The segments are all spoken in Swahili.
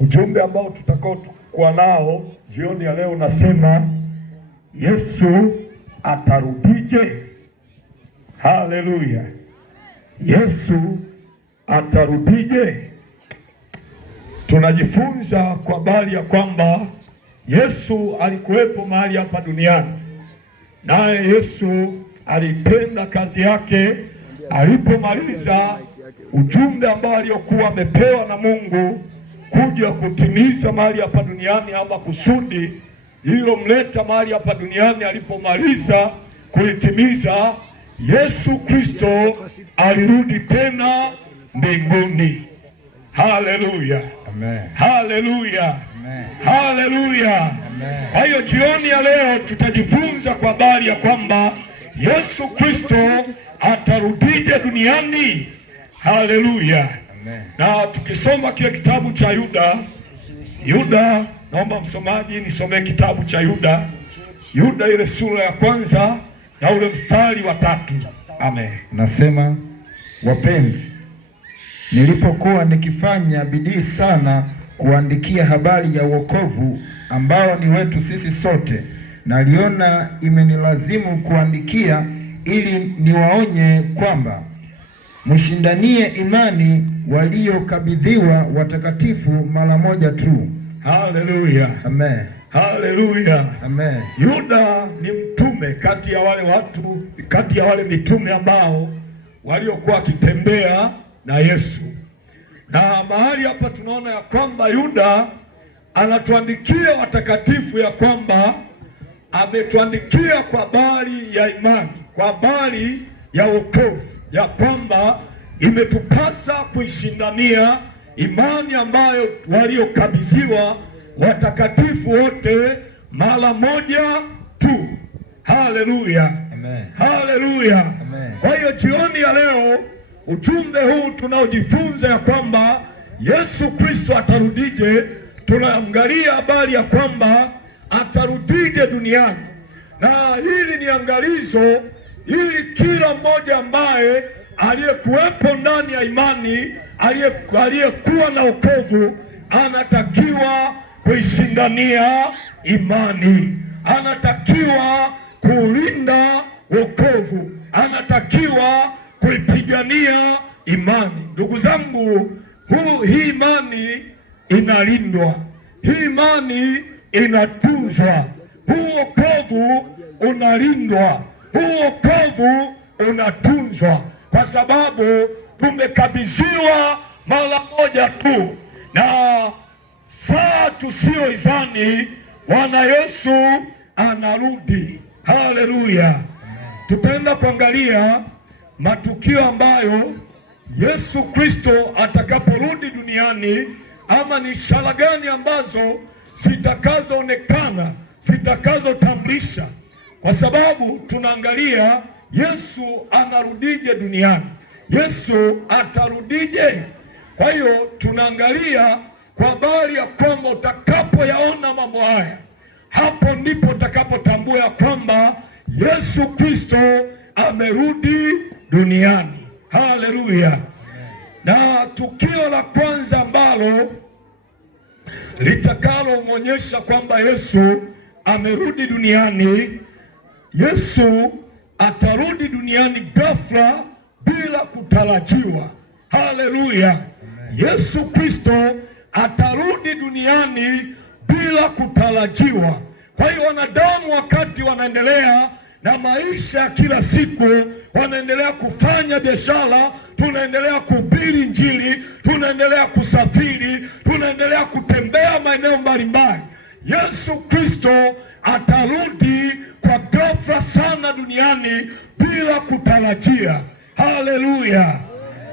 Ujumbe ambao tutakao kuwa nao jioni ya leo nasema Yesu atarudije? Haleluya! Yesu atarudije? Tunajifunza kwa habari ya kwamba Yesu alikuwepo mahali hapa duniani, naye Yesu alitenda kazi yake. Alipomaliza ujumbe ambao aliokuwa amepewa na Mungu kuja kutimiza mahali hapa duniani, ama kusudi lililomleta mahali hapa duniani, alipomaliza kulitimiza, Yesu Kristo alirudi tena mbinguni. Haleluya, amen. Haleluya, amen. Haleluya, amen. Kwa hiyo jioni ya leo tutajifunza kwa habari ya kwamba Yesu Kristo atarudije duniani. Haleluya, amen. Na tukisoma kile kitabu cha Yuda, naomba msomaji nisomee kitabu cha Yuda ile sura ya kwanza na ule mstari wa 3. Amen. Nasema, wapenzi, nilipokuwa nikifanya bidii sana kuandikia habari ya wokovu ambao ni wetu sisi sote, naliona imenilazimu kuandikia ili niwaonye kwamba mshindanie imani waliokabidhiwa watakatifu mara moja tu. Haleluya, amen. Haleluya, amen. Yuda ni mtume kati ya wale mitume ambao waliokuwa wakitembea na Yesu, na mahali hapa tunaona ya kwamba Yuda anatuandikia watakatifu ya kwamba ametuandikia kwa habari ya imani, kwa habari ya wokovu, ya kwamba imetupasa kuishindania imani ambayo waliokabidhiwa watakatifu wote mara moja tu. Haleluya, amen. Haleluya, amen. Kwa hiyo jioni ya leo ujumbe huu tunaojifunza ya kwamba Yesu Kristo atarudije, tunaangalia habari ya kwamba atarudije duniani, na hili ni angalizo ili kila mmoja ambaye aliyekuwepo ndani ya imani, aliyekuwa na wokovu, anatakiwa kuishindania imani, anatakiwa kuulinda wokovu, anatakiwa kuipigania imani. Ndugu zangu, hii imani inalindwa, hii imani inatunzwa, huu wokovu unalindwa, huu wokovu unatunzwa, kwa sababu tumekabidhiwa mara moja tu, na saa tusioizani Bwana Yesu anarudi. Haleluya. Tutaenda kuangalia matukio ambayo Yesu Kristo atakaporudi duniani, ama ni ishara gani ambazo zitakazoonekana, zitakazotambulisha, kwa sababu tunaangalia Yesu anarudije duniani, Yesu atarudije. Kwa hiyo tunaangalia kwa habari ya kwamba utakapoyaona mambo haya, hapo ndipo utakapotambua ya kwamba Yesu Kristo amerudi duniani. Haleluya. Na tukio la kwanza ambalo litakalomwonyesha kwamba Yesu amerudi duniani, Yesu atarudi duniani ghafla bila kutarajiwa. Haleluya. Yesu Kristo atarudi duniani bila kutarajiwa. Kwa hiyo wanadamu wakati wanaendelea na maisha ya kila siku, wanaendelea kufanya biashara, tunaendelea kuhubiri Injili, tunaendelea kusafiri, tunaendelea kutembea maeneo mbalimbali, Yesu Kristo atarudi kwa ghafla sana duniani bila kutarajia. Haleluya,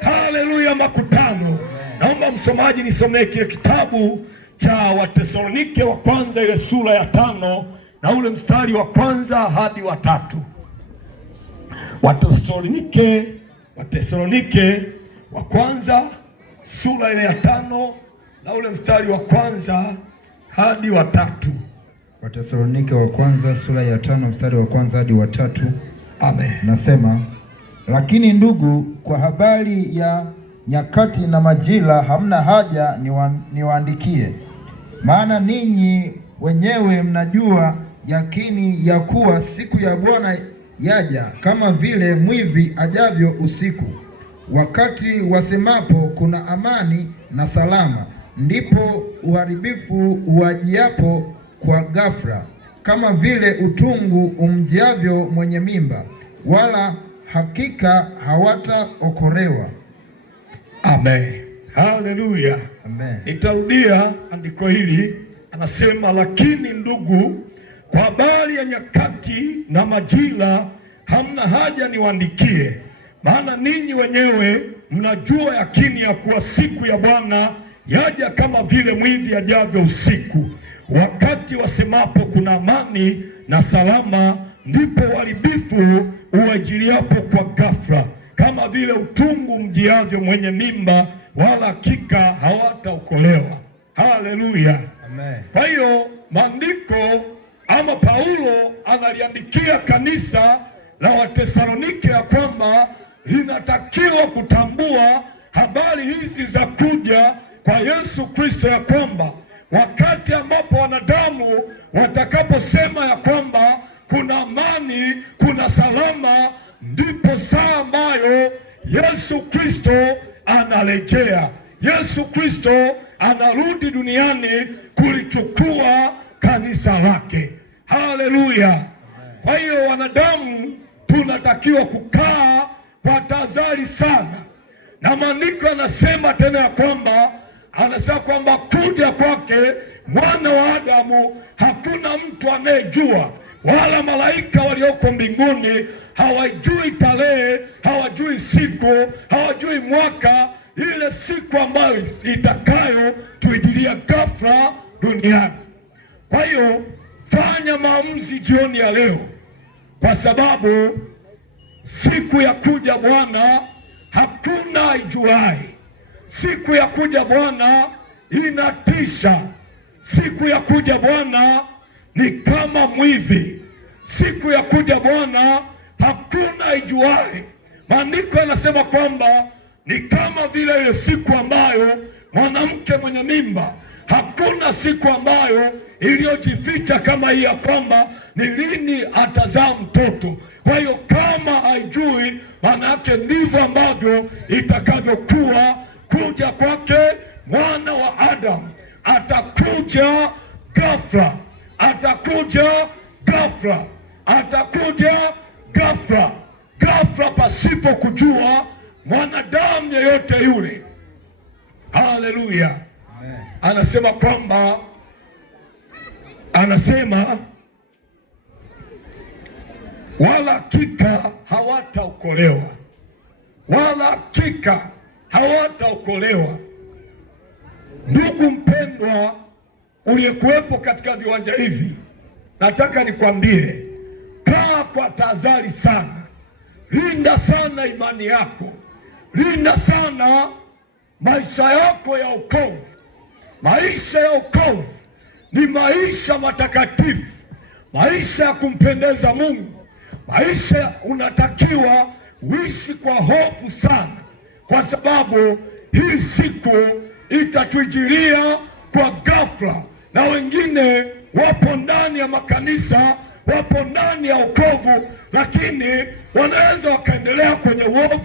haleluya. Makutano, naomba msomaji nisomee kile kitabu cha Wathesalonike wa kwanza ile sura ya 5 na ule mstari wa 1 hadi wa 3. Wathesalonike wa kwanza sura ile ya 5 na ule mstari wa 1 hadi wa 3. Wathesalonike wa kwanza sura ya 5 mstari wa 1 hadi wa 3. Amen. Nasema, lakini ndugu, kwa habari ya nyakati na majira hamna haja niwaandikie, maana ninyi wenyewe mnajua yakini ya kuwa siku ya Bwana yaja kama vile mwivi ajavyo usiku. Wakati wasemapo kuna amani na salama, ndipo uharibifu uwajiapo kwa ghafla, kama vile utungu umjiavyo mwenye mimba, wala hakika hawataokolewa. Amen. Haleluya. Amen. Nitarudia andiko hili, anasema lakini ndugu, kwa habari ya nyakati na majira hamna haja niwaandikie, maana ninyi wenyewe mnajua yakini ya kuwa siku ya Bwana yaja kama vile mwivi ajavyo usiku. Wakati wasemapo kuna amani na salama, ndipo uharibifu uwajiliapo kwa ghafla, kama vile utungu mjiavyo mwenye mimba, wala hakika hawataokolewa. Haleluya. Amen. Kwa hiyo maandiko ama Paulo analiandikia kanisa la Watesalonike ya kwamba linatakiwa kutambua habari hizi za kuja kwa Yesu Kristo, ya kwamba wakati ambapo wanadamu watakaposema ya kwamba kuna amani, kuna salama, ndipo saa ambayo Yesu Kristo anarejea. Yesu Kristo anarudi duniani kulichukua kanisa lake. Haleluya. Kwa hiyo wanadamu tunatakiwa kukaa kwa tahadhari sana, na maandiko anasema tena ya kwamba kuja kwake mwana wa Adamu hakuna mtu anayejua, wala malaika walioko mbinguni hawajui tarehe, hawajui siku, hawajui mwaka, ile siku ambayo itakayo tuijilia ghafla duniani. Kwa hiyo fanya maamuzi jioni ya leo, kwa sababu siku ya kuja Bwana hakuna aijuai. Siku ya kuja Bwana inatisha. Siku ya kuja Bwana ni kama mwivi. Siku ya kuja Bwana hakuna aijuai. Maandiko yanasema kwamba ni kama vile ile siku ambayo mwanamke mwenye mimba, hakuna siku ambayo iliyojificha kama hii ya kwamba ni lini atazaa mtoto. Kwa hiyo kama haijui, maana yake ndivyo ambavyo itakavyokuwa kuja kwake mwana wa Adamu. Atakuja ghafla, atakuja ghafla, atakuja ghafla, ghafla pasipo kujua mwanadamu yeyote yule. Haleluya. Anasema kwamba wala hakika hawataokolewa, wala hakika hawataokolewa. Ndugu mpendwa uliyekuwepo katika viwanja hivi, nataka nikwambie, kaa kwa tahadhari sana. Linda sana imani yako, linda sana maisha yako ya wokovu. Maisha ya wokovu ni maisha matakatifu, maisha ya kumpendeza Mungu. Maisha unatakiwa uishi kwa hofu sana, kwa sababu hii siku itatujilia kwa ghafla, na wengine wapo ndani ya makanisa, wapo ndani ya wokovu, lakini wanaweza wakaendelea kwenye uovu.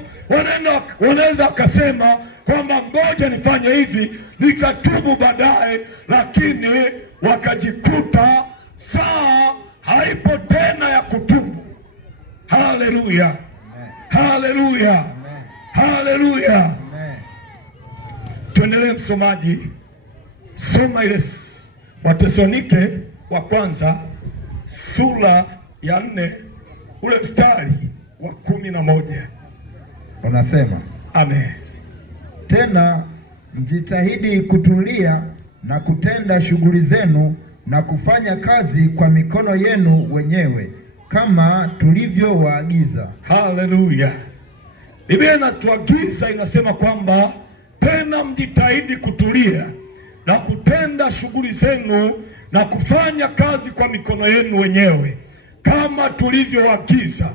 Wanaweza wakasema kwamba ngoja nifanye hivi, nikatubu baadaye, lakini wakajikuta saa haipo tena ya kutubu. Haleluya, haleluya, haleluya. Tuendelee msomaji, soma ile Wathesalonike wa kwanza sura ya 4 ule mstari wa 11. Unasema, amen, tena mjitahidi kutulia na kutenda shughuli zenu na kufanya kazi kwa mikono yenu wenyewe kama tulivyowaagiza. Haleluya. Biblia inatuagiza, inasema kwamba tena mjitahidi kutulia na kutenda shughuli zenu na kufanya kazi kwa mikono yenu wenyewe kama tulivyoagiza.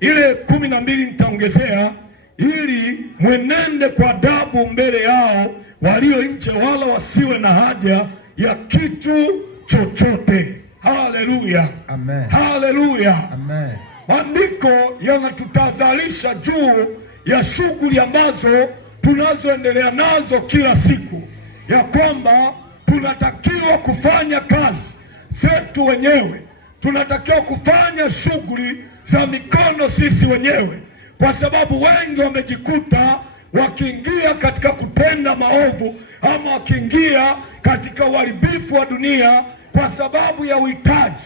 Ile 12 nitaongezea, ili mwenende kwa adabu mbele yao walio nje, wala wasiwe na haja ya kitu chochote. Haleluya, amen. Haleluya, amen. Maandiko yanatutazalisha juu ya shughuli ambazo tunazoendelea nazo kila siku, ya kwamba tunatakiwa kufanya kazi zetu wenyewe, tunatakiwa kufanya shughuli za mikono sisi wenyewe, kwa sababu wengi wamejikuta wakiingia katika kutenda maovu ama wakiingia katika uharibifu wa dunia kwa sababu ya uhitaji.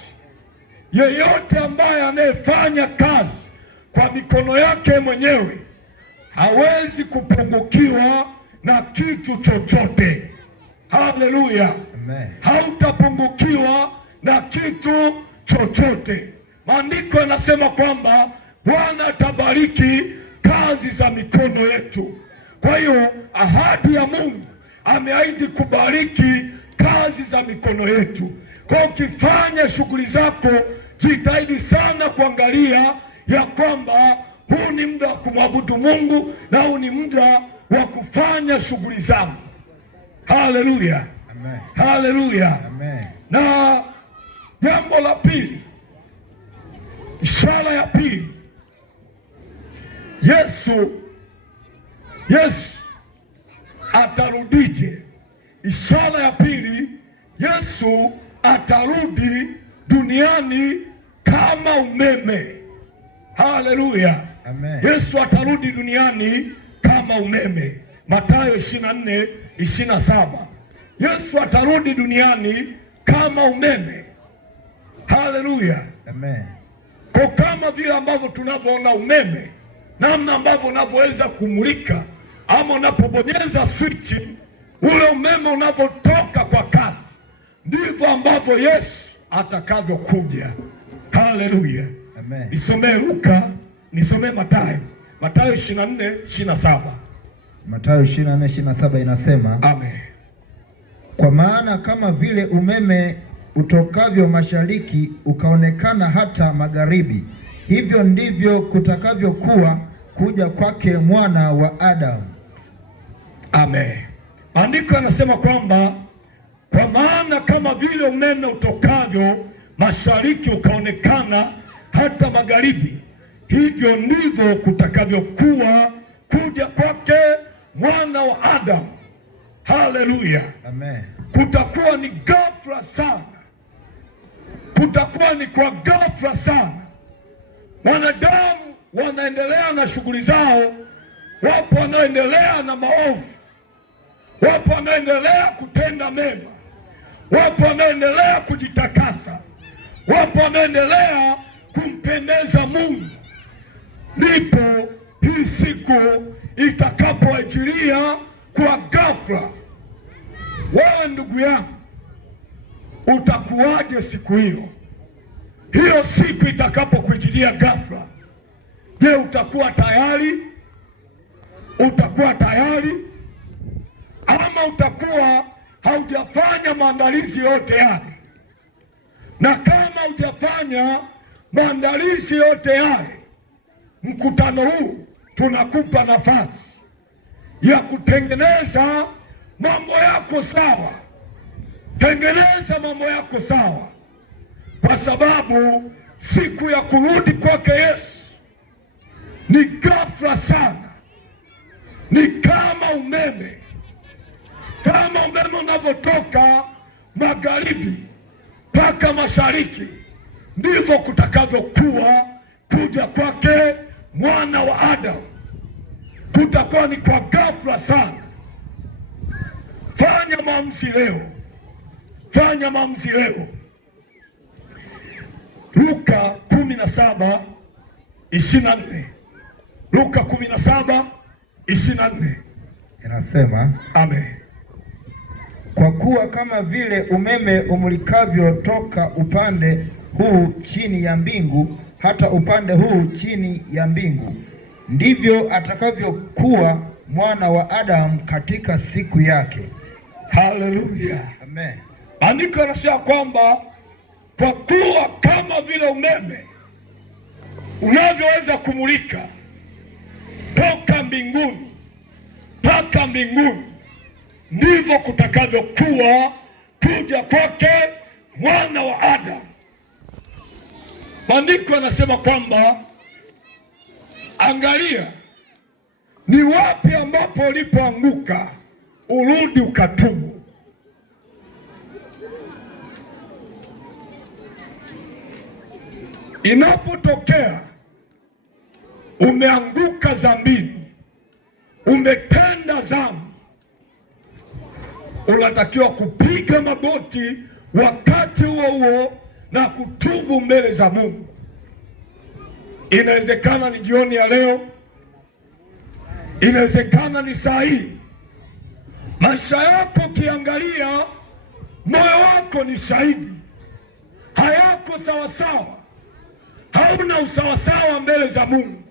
Yeyote ambaye anayefanya kazi kwa mikono yake mwenyewe hawezi kupungukiwa na kitu chochote. Haleluya, amen. Hautapungukiwa na kitu chochote. Maandiko yanasema kwamba Bwana atabariki kazi za mikono yetu. Kwa hiyo ahadi ya Mungu, ameahidi kubariki kazi za mikono yetu. Kwa ukifanya shughuli zako, jitahidi sana kuangalia ya kwamba huu ni muda wa kumwabudu Mungu na huu ni muda wa kufanya shughuli zangu. Haleluya, amen. Haleluya, amen. Na jambo la pili, ishara ya pili, Yesu atarudije? Ishara ya pili, Yesu atarudi duniani kama umeme. Haleluya, amen. Yesu atarudi duniani kama umeme. Mathayo 24:27. Yesu atarudi duniani kama umeme. Haleluya, amen. Kwa kama vile ambavyo tunavyoona umeme, namna ambavyo unavyoweza kumulika ama unapobonyeza switch ule umeme unavyotoka kwa kasi, ndivyo ambavyo Yesu atakavyokuja. Haleluya, amen. Nisomee Luka, nisomee Mathayo 24:27. Mathayo 24:27 inasema, amen. Kwa maana kama vile umeme utokavyo mashariki ukaonekana hata magharibi, hivyo ndivyo kutakavyokuwa kuja kwake Mwana wa Adamu. Amen. Maandiko yanasema kwamba kwa maana kama vile umeme utokavyo mashariki ukaonekana hata magharibi, hivyo ndivyo kutakavyokuwa kuja kwake Mwana wa Adamu. Haleluya, amen. Kutakuwa ni ghafla sana, kutakuwa ni kwa ghafla sana. Wanadamu wanaendelea na shughuli zao, wapo wanaoendelea na maovu, wapo wanaoendelea kutenda mema, wapo wanaoendelea kujitakasa, wapo wanaoendelea kumpendeza Mungu. Ndipo hii siku itakapoajilia kwa ghafla. Wewe ndugu yangu, utakuwaje siku hiyo? Hiyo siku itakapokujilia ghafla, je, utakuwa tayari? Utakuwa tayari ama utakuwa haujafanya maandalizi yote yale? Na kama hujafanya maandalizi yote yale, mkutano huu tunakupa nafasi ya kutengeneza mambo yako sawa. Tengeneza mambo yako sawa, kwa sababu siku ya kurudi kwake Yesu ni ghafla sana. Ni kama umeme, kama umeme unavyotoka magharibi mpaka mashariki, ndivyo kutakavyokuwa kuja kwake Mwana wa Adamu. Kutakuwa ni kwa ghafla sana. Fanya maamuzi leo, fanya maamuzi leo. Luka 17:24. Luka 17:24 inasema, amen. Kwa kuwa kama vile umeme umulikavyo toka upande huu chini ya mbingu hata upande huu chini ya mbingu, ndivyo atakavyokuwa Mwana wa Adamu katika siku yake. Haleluya, amen. Andiko linasema kwamba kwa kuwa kama vile umeme unavyoweza kumulika toka mbinguni mpaka mbinguni, ndivyo kutakavyokuwa kuja kwake mwana wa Adamu. Maandiko yanasema kwamba angalia, ni wapi ambapo ulipoanguka urudi ukatubu. Inapotokea umeanguka dhambini, umetenda dhambi, unatakiwa kupiga magoti wakati huo huo na kutubu mbele za Mungu. Inawezekana ni jioni ya leo, inawezekana ni saa hii. Maisha yako ukiangalia, moyo wako ni shahidi, hayako sawasawa, hauna usawasawa mbele za Mungu,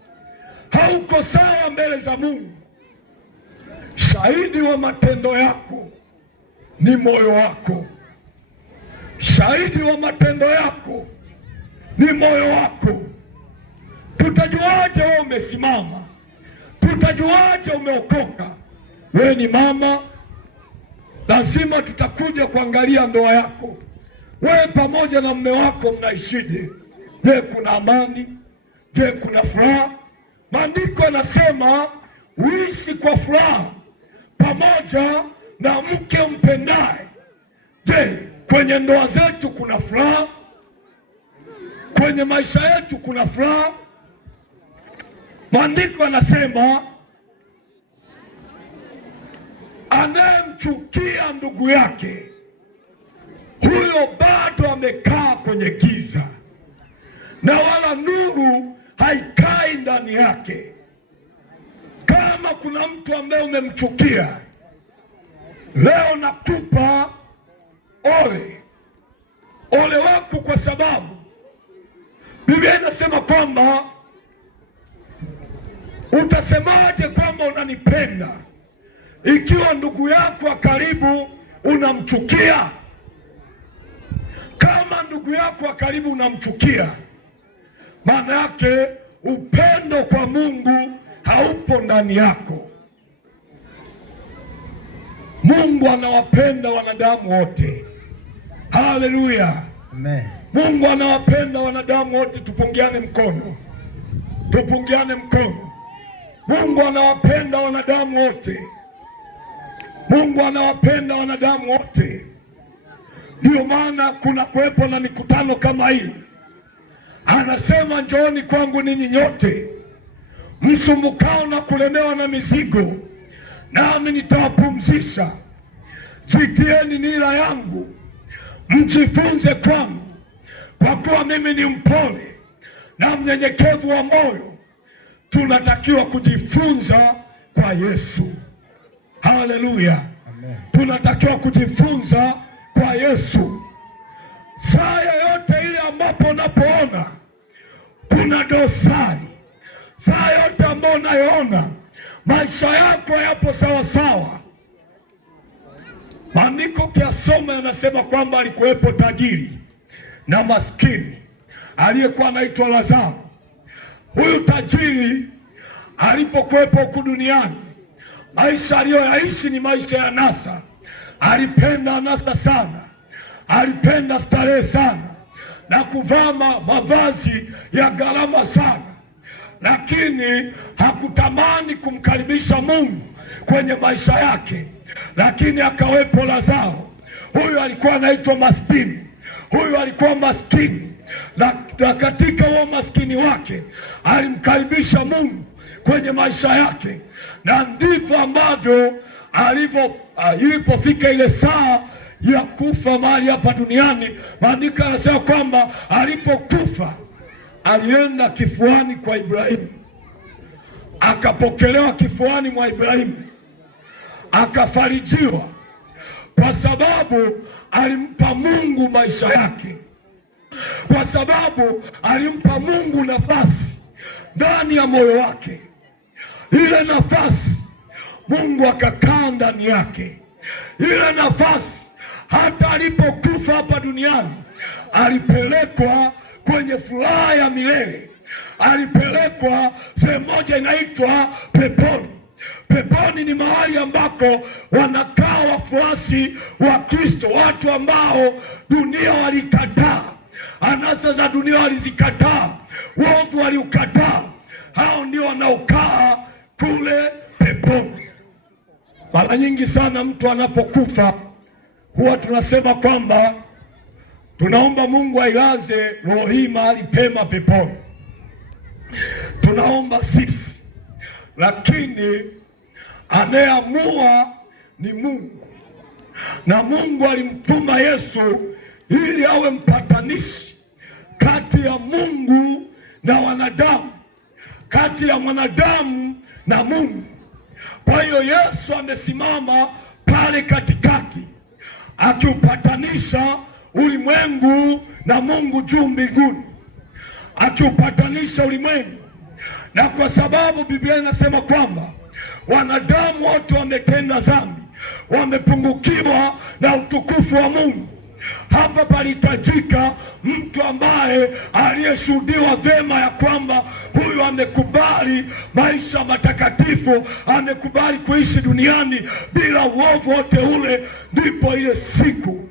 hauko sawa mbele za Mungu. Shahidi wa matendo yako ni moyo wako. Shahidi wa matendo yako ni moyo wako. Tutajuaje wewe umesimama? Tutajuaje umeokoka? Wewe ni mama, lazima tutakuja kuangalia ndoa yako. Wewe pamoja na mume wako mnaishije? Je, kuna amani? Je, kuna furaha? Maandiko yanasema uishi kwa furaha pamoja na mke umpendaye. Je, kwenye ndoa zetu kuna furaha? Kwenye maisha yetu kuna furaha? Maandiko yanasema anayemchukia ndugu yake, huyo bado amekaa kwenye giza, na wala nuru haikai ndani yake. Kama kuna mtu ambaye umemchukia leo, nakupa ole wako, kwa sababu Biblia inasema kwamba utasemaje kwamba unanipenda ikiwa ndugu yako wa karibu unamchukia? Kama ndugu yako wa karibu unamchukia, maana yake upendo kwa Mungu haupo ndani yako. Mungu anawapenda wanadamu wote. Haleluya, amen. Mungu anawapenda wanadamu wote. Tupungiane mkono, tupungiane mkono. Mungu anawapenda wanadamu wote. Mungu anawapenda wanadamu wote. Ndio maana kuna kuwepo na mikutano kama hii. Anasema njooni kwangu ninyi nyote msumbukao na kulemewa na mizigo, nami nitawapumzisha. Jitieni nira yangu, mjifunze kwangu, kwa kuwa mimi ni mpole na mnyenyekevu wa moyo. Tunatakiwa kujifunza kwa Yesu. Haleluya, amen. Tunatakiwa kujifunza kwa Yesu. Saa yoyote ile ambapo unapoona kuna dosari, saa yote ambapo unayoona maisha yako yapo sawa sawa, maandiko kiasoma yanasema kwamba alikuwepo tajiri na maskini aliyekuwa anaitwa Lazaro. Huyu tajiri alipokuwepo huku duniani, maisha aliyoyaishi ni maisha ya nasa. Alipenda anasa sana, alipenda starehe sana na kuvaa mavazi ya gharama sana, lakini hakutamani kumkaribisha Mungu kwenye maisha yake. Lakini akawepo Lazaro. Huyu alikuwa anaitwa maskini, huyu alikuwa maskini, na katika huo maskini wake alimkaribisha Mungu kwenye maisha yake, na ndivyo ambavyo ilipofika ile saa ya kufa mahali hapa duniani, maandiko yanasema kwamba alipokufa alienda kifuani kwa Ibrahimu, akapokelewa kifuani mwa Ibrahimu, akafarijiwa, kwa sababu alimpa Mungu maisha yake, kwa sababu alimpa Mungu nafasi ndani ya moyo wake. Ile nafasi Mungu akakaa ndani yake. Ile nafasi hata alipokufa hapa duniani alipelekwa kwenye furaha ya milele, alipelekwa sehemu moja inaitwa peponi. Peponi ni mahali ambako wanakaa wafuasi wa Kristo, watu ambao dunia walikataa, anasa za dunia walizikataa, uovu waliukataa. Hao ndio wanaokaa kule peponi. Mara nyingi sana mtu anapokufa huwa tunasema kwamba tunaomba Mungu ailaze roho hii mahali pema peponi. Tunaomba sisi, lakini anayeamua ni Mungu, na Mungu alimtuma Yesu ili awe mpatanishi kati ya Mungu na wanadamu, kati ya mwanadamu na Mungu. Kwa hiyo Yesu amesimama pale katikati akiupatanisha ulimwengu na Mungu juu mbinguni, akiupatanisha ulimwengu. Na kwa sababu Biblia inasema kwamba wanadamu wote wametenda dhambi, wamepungukiwa na utukufu wa Mungu, hapa palihitajika mtu ambaye aliyeshuhudiwa vyema ya kwamba huyu amekubali maisha matakatifu, amekubali kuishi duniani bila uovu wote ule. Ndipo ile siku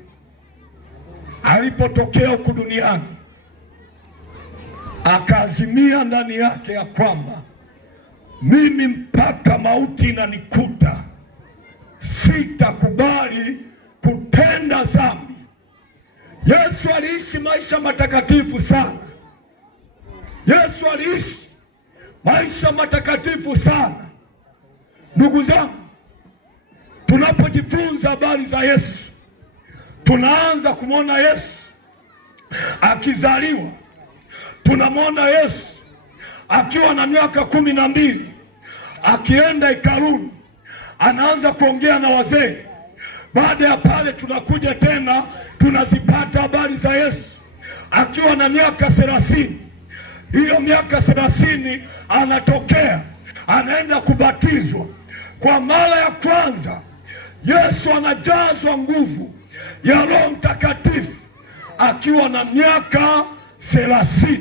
alipotokea huku duniani akaazimia ndani yake ya kwamba mimi mpaka mauti inanikuta sitakubali kutenda dhambi. Yesu aliishi maisha matakatifu sana. Yesu aliishi maisha matakatifu sana. Ndugu zangu, tunapojifunza habari za Yesu, tunaanza kumwona Yesu akizaliwa. Tunamwona Yesu akiwa na miaka 12 akienda hekaluni, anaanza kuongea na wazee. Baada ya pale tunakuja tena tunazipata habari za Yesu akiwa na miaka 30. Hiyo miaka 30 anatokea, anaenda kubatizwa kwa mara ya kwanza. Yesu anajazwa nguvu ya Roho Mtakatifu akiwa na miaka 30.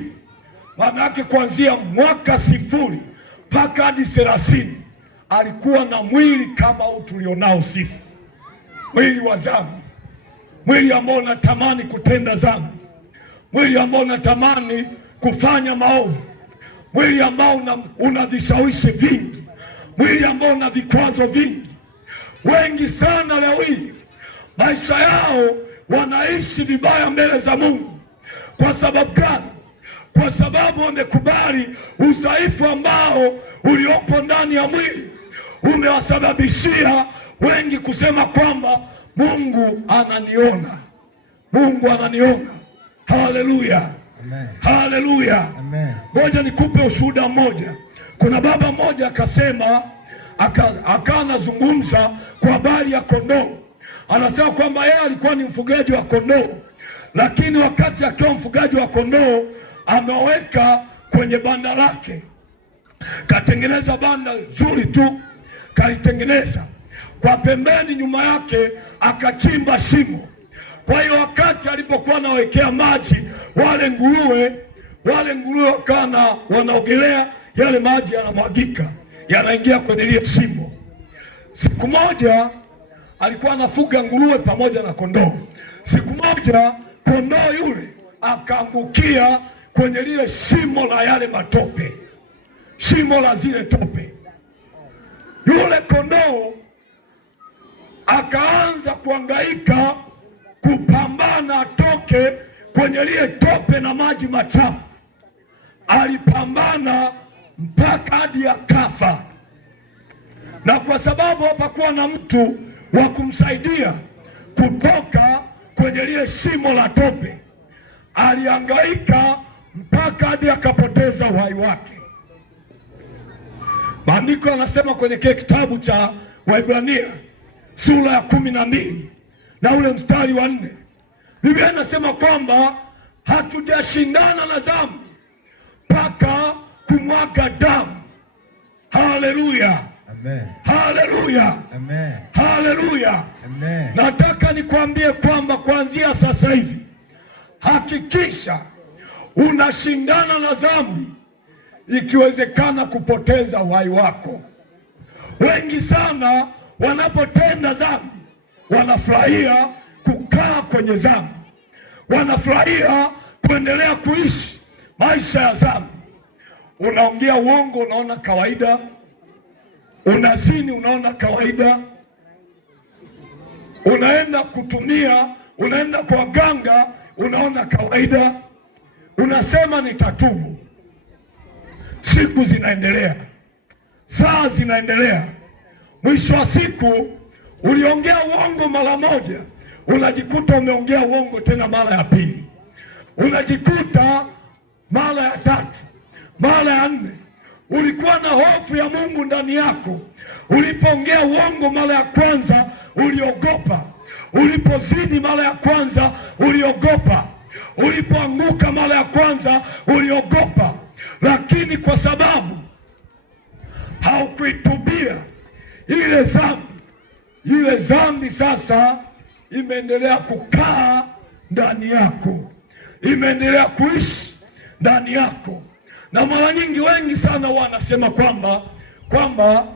Maana kuanzia mwaka 0 mpaka hadi 30 alikuwa na mwili kama huu tulionao sisi, mwili wa dhambi, mwili ambao unatamani kutenda dhambi, mwili ambao unatamani kufanya maovu, mwili ambao una vishawishi vingi, mwili ambao una vikwazo vingi. Wengi sana leo hii maisha yao wanaishi vibaya mbele za Mungu. Kwa sababu gani? Kwa sababu wamekubali udhaifu ambao uliopo ndani ya mwili. Umewasababishia wengi kusema kwamba Mungu ananiona, Mungu ananiona. Haleluya, haleluya. Ngoja nikupe ushuhuda mmoja. Kuna baba mmoja akasema, akawa anazungumza kwa habari ya kondoo. Anasema kwamba yeye alikuwa ni mfugaji wa kondoo, lakini wakati akiwa mfugaji wa kondoo ameweka kwenye banda lake, katengeneza banda zuri tu, kalitengeneza kwa pembeni, nyuma yake akachimba shimo. Kwa hiyo wakati alipokuwa anawekea maji wale nguruwe wakawa wanaogelea, yale maji yanamwagika, yanaingia kwenye ile shimo. Siku moja alikuwa anafuga nguruwe pamoja na kondoo. Siku moja kondoo yule akaangukia kwenye lile shimo la yale matope, shimo la zile tope. Yule kondoo akaanza kuhangaika kupambana atoke kwenye lile tope na maji machafu. Alipambana mpaka hadi akafa, na kwa sababu hapakuwa na mtu wa kumsaidia kutoka kwenye lile shimo la tope, alihangaika mpaka hadi akapoteza uhai wake. Maandiko yanasema kwenye kile kitabu cha Waebrania sura ya 12 na ule mstari wa 4, Biblia inasema kwamba hatujashindana na dhambi mpaka kumwaga damu. Haleluya, amen. Haleluya, amen. Haleluya, amen. Nataka nikwambie kwamba kuanzia sasa hivi hakikisha unashindana na dhambi ikiwezekana kupoteza uhai wako. Wengi sana wanapotenda dhambi wanafurahia kukaa kwenye dhambi, wanafurahia kuendelea kuishi maisha ya dhambi. Unaongea uongo, unaona kawaida. Unazini, unaona kawaida. Unaenda kwa waganga, unaona kawaida. Unasema nitatubu. Siku zinaendelea, saa zinaendelea. Mwisho wa siku uliongea uongo mara moja, unajikuta umeongea uongo tena mara ya pili, unajikuta mara ya tatu, mara ya nne. Ulikuwa na hofu ya Mungu ndani yako. Ulipoongea uongo mara ya kwanza uliogopa. Ulipozini mara ya kwanza uliogopa. Ulipoanguka mara ya kwanza uliogopa. Lakini kwa sababu haukuitubia ile dhambi sasa imeendelea kukaa ndani yako, imeendelea kuishi ndani yako. Na mara nyingi wengi sana wanasema kwamba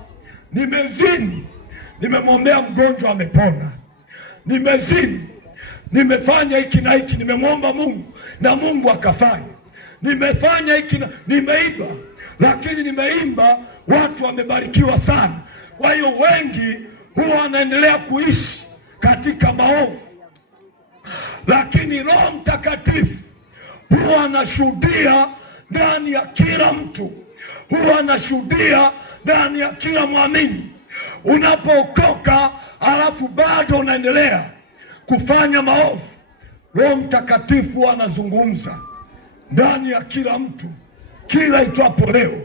nimezini, nimemwombea mgonjwa amepona, nimezini, nimefanya hiki na hiki, nimemwomba Mungu na Mungu akafanya, nimefanya hiki, nimeiba, lakini nimeimba, watu wamebarikiwa sana. Kwa hiyo wengi huwa wanaendelea kuishi katika maovu, lakini Roho Mtakatifu huwa anashuhudia ndani ya kila mtu, huwa anashuhudia ndani ya kila mwamini. Unapookoka alafu bado unaendelea kufanya maovu, Roho Mtakatifu anazungumza ndani ya kila mtu. Kila itwapo leo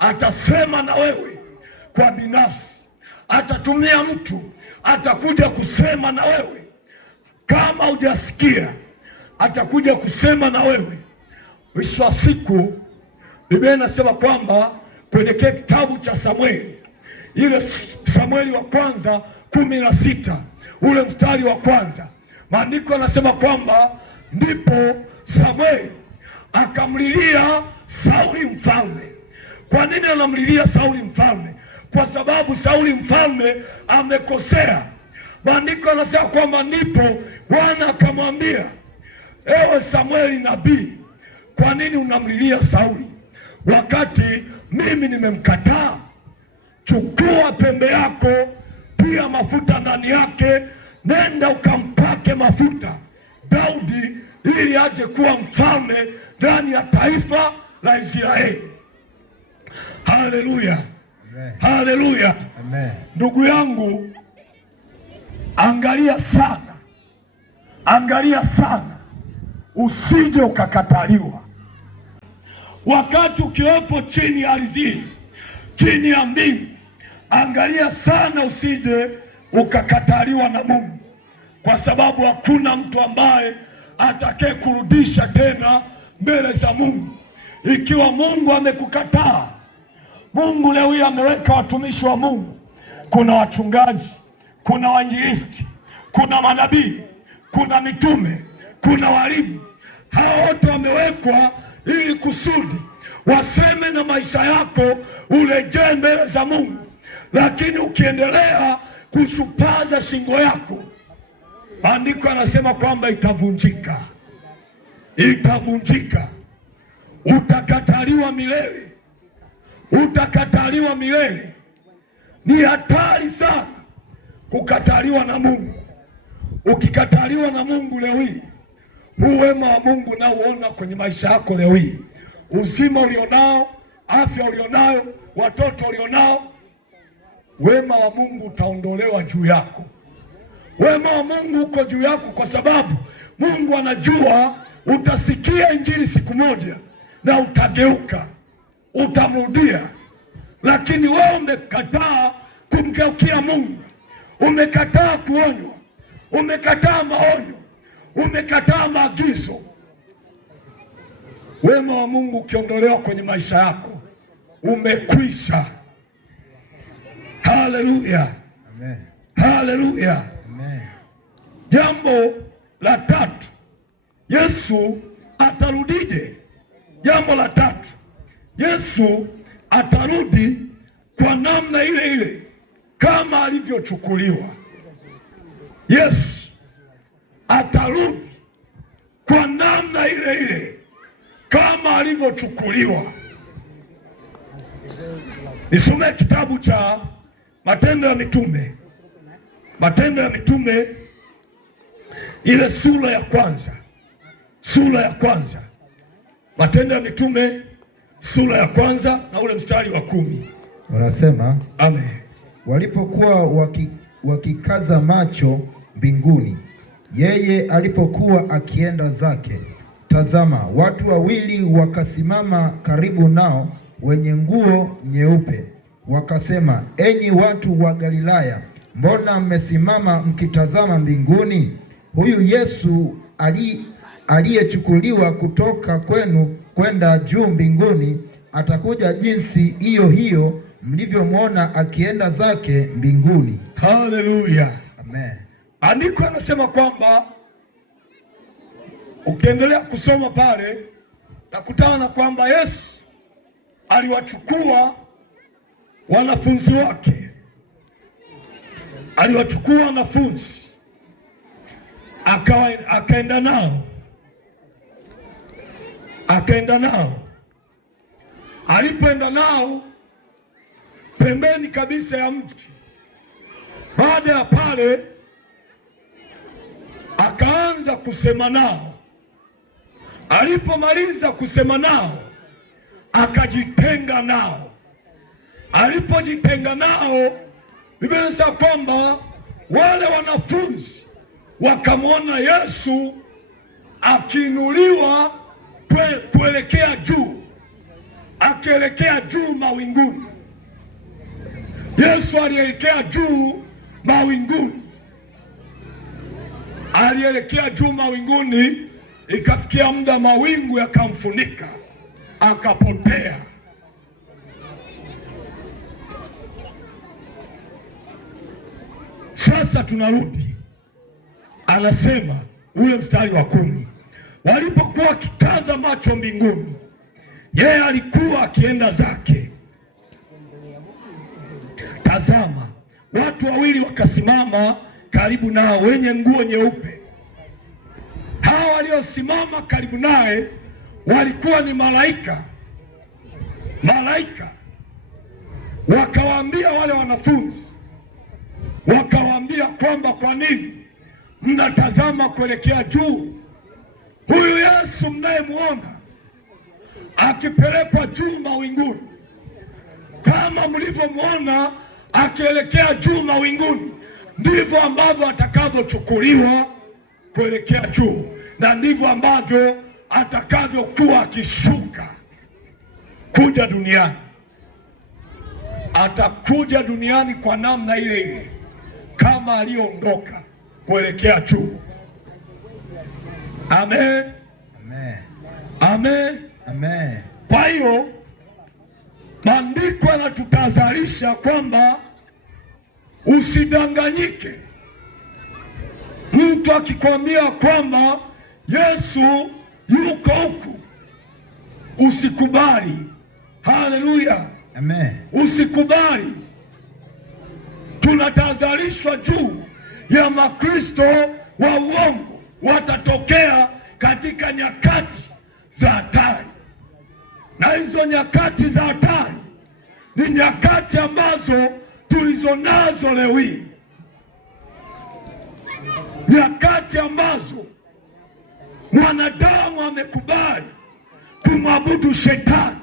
atasema na wewe kwa binafsi, atatumia mtu, atakuja kusema na wewe. Kama hujasikia, atakuja kusema na wewe. Mwisho wa siku, Biblia inasema kwamba kwenye kitabu cha Samueli, ile Samueli wa kwanza 16 ule mstari wa kwanza, maandiko yanasema kwamba ndipo Samueli akamlilia Sauli mfalme. Kwa nini anamlilia Sauli mfalme? Kwa sababu Sauli mfalme amekosea. Maandiko yanasema kwamba ndipo Bwana akamwambia, ewe Samueli nabii, kwa nini unamlilia Sauli wakati mimi nimemkataa? Chukua pembe yako, pia mafuta ndani yake, nenda ukampake mafuta Daudi ili aje kuwa mfalme ndani ya taifa la Israeli. Haleluya, haleluya. Ndugu yangu, angalia sana usije ukakataliwa. Wakati ukiwepo chini ya ardhi, chini ya mbingu, angalia sana usije ukakataliwa na Mungu, kwa sababu hakuna mtu ambaye atakaye kurudisha tena mbele za Mungu. Ikiwa Mungu amekukataa, Mungu leo hii ameweka watumishi wa Mungu. Kuna wachungaji, kuna wainjilisti, kuna manabii, kuna mitume, kuna walimu. Hao wote wamewekwa ili kusudi waseme na maisha yako urejee mbele za Mungu. Lakini ukiendelea kushupaza shingo yako, maandiko yanasema kwamba itavunjika, itavunjika. Utakataliwa milele, utakataliwa milele. Ni hatari sana kukataliwa na Mungu. Ukikataliwa na Mungu leo hii, huu wema wa Mungu na uona kwenye maisha yako leo hii, uzima ulionao, afya ulionayo, watoto ulionao, wema wa Mungu utaondolewa juu yako. Wema wa Mungu uko juu yako kwa sababu Mungu anajua utasikia injili siku moja na utageuka, utamrudia. Lakini wewe umekataa kumgeukia Mungu, umekataa kuonywa, umekataa maonyo, umekataa maagizo. Wema wa Mungu ukiondolewa kwenye maisha yako, umekwisha. Haleluya, amen. Haleluya, amen. Jambo la tatu, Yesu atarudije? Jambo la tatu, Yesu atarudi kwa namna ile ile kama alivyochukuliwa. Yesu atarudi kwa namna ile ile kama alivyochukuliwa. Nisome kitabu cha Matendo ya Mitume, Matendo ya Mitume ile sura ya kwanza, Matendo ya Mitume sura ya kwanza na ule mstari wa 10. Wanasema, amen. Walipokuwa wakikaza macho mbinguni, yeye alipokuwa akienda zake, tazama, watu wawili wakasimama karibu nao, wenye nguo nyeupe, wakasema, enyi watu wa Galilaya, mbona mmesimama mkitazama mbinguni? Huyu Yesu aliyechukuliwa kutoka kwenu kwenda juu mbinguni atakuja jinsi hiyo hiyo mlivyomwona akienda zake mbinguni. Haleluya, amen. Andiko anasema kwamba ukiendelea kusoma pale nakutana na kwamba Yesu aliwachukua wanafunzi wake, akaenda nao. Alipoenda nao pembeni kabisa ya mji, baada ya pale akaanza kusema nao. Alipomaliza kusema nao akajitenga nao. Alipojitenga nao, Biblia inasema kwamba wale wanafunzi wakamwona Yesu akiinuliwa kuelekea juu, akielekea juu mawinguni. Yesu alielekea juu mawinguni, ikafikia muda mawingu yakamfunika, akapotea. Sasa tunarudi, anasema ule mstari wa 10, walipokuwa wakikaza macho mbinguni, yeye alikuwa akienda zake, tazama, watu wawili wakasimama karibu nao, wenye nguo nyeupe. Hawa waliosimama karibu naye walikuwa ni malaika. Wakawaambia wale wanafunzi, wakawaambia kwamba kwa nini mnatazama kuelekea juu? Huyu Yesu mnayemwona akipelekwa juu mawinguni, kama mlivyomwona akielekea juu mawinguni, ndivyo ambavyo atakavyochukuliwa kuelekea juu, na ndivyo ambavyo atakavyokuwa akishuka kuja duniani. Atakuja duniani kwa namna ile ile kama aliondoka kuelekea juu. Amen. Amen. Amen. Amen. Kwa hiyo maandiko yanatutahadharisha kwamba usidanganyike. Mtu akikwambia kwamba Yesu yuko huku, usikubali. Haleluya. Amen. Usikubali. Tunatahadharishwa juu ya makristo wa uongo watatokea katika nyakati za hatari, na hizo nyakati za hatari ni nyakati ambazo tulizonazo leo hii, nyakati ambazo mwanadamu amekubali kumwabudu shetani.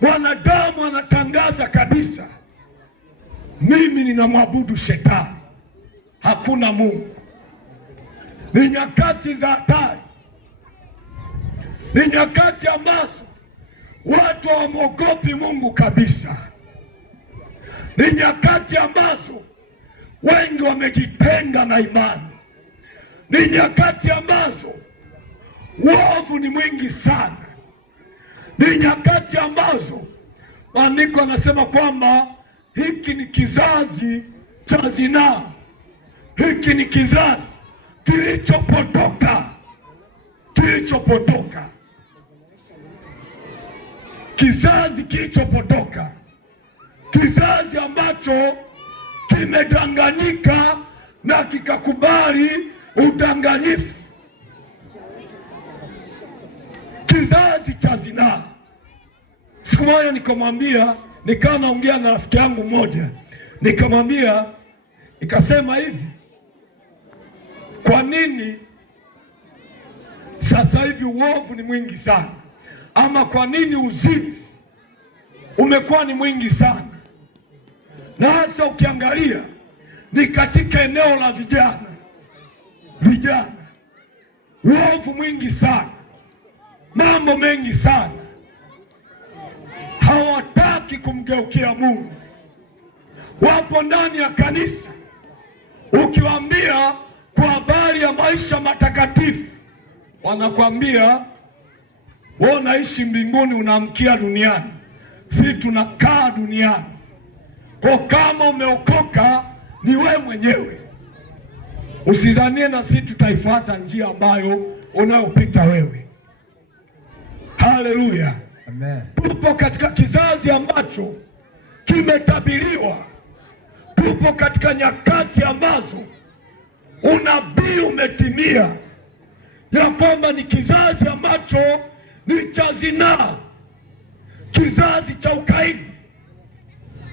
Mwanadamu anatangaza kabisa, mimi ninamwabudu shetani, hakuna Mungu. Ni nyakati za hatari, ni nyakati ambazo watu hawamwogopi Mungu kabisa, ni nyakati ambazo wengi wamejitenga na imani, ni nyakati ambazo uovu ni mwingi sana, ni nyakati ambazo maandiko yanasema kwamba hiki ni kizazi cha zinaa, hiki ni kizazi kilichopotoka. kizazi kilichopotoka, kizazi ambacho kimedanganyika na kikakubali udanganyifu, kizazi cha zinaa. Siku moja nikamwambia, nikawa naongea na rafiki yangu mmoja, nikamwambia, nikasema hivi, kwa nini sasa hivi uovu ni mwingi sana, ama kwa nini uzinzi umekuwa ni mwingi sana? Na hasa ukiangalia ni katika eneo la vijana, uovu mwingi sana, mambo mengi sana, hawataki kumgeukia Mungu. Wapo ndani ya kanisa, ukiwaambia kwa habari ya maisha matakatifu, wanakwambia wewe unaishi mbinguni, unaamkia duniani, si tunakaa duniani. Kwa kama umeokoka ni wewe mwenyewe, usizanie na sisi tutaifuata njia ambayo unayopita wewe. Haleluya, amen. Tupo katika kizazi ambacho kimetabiriwa, tupo katika nyakati ambazo unabii umetimia ya kwamba ni kizazi ambacho ni cha zinaa, kizazi cha ukaidi.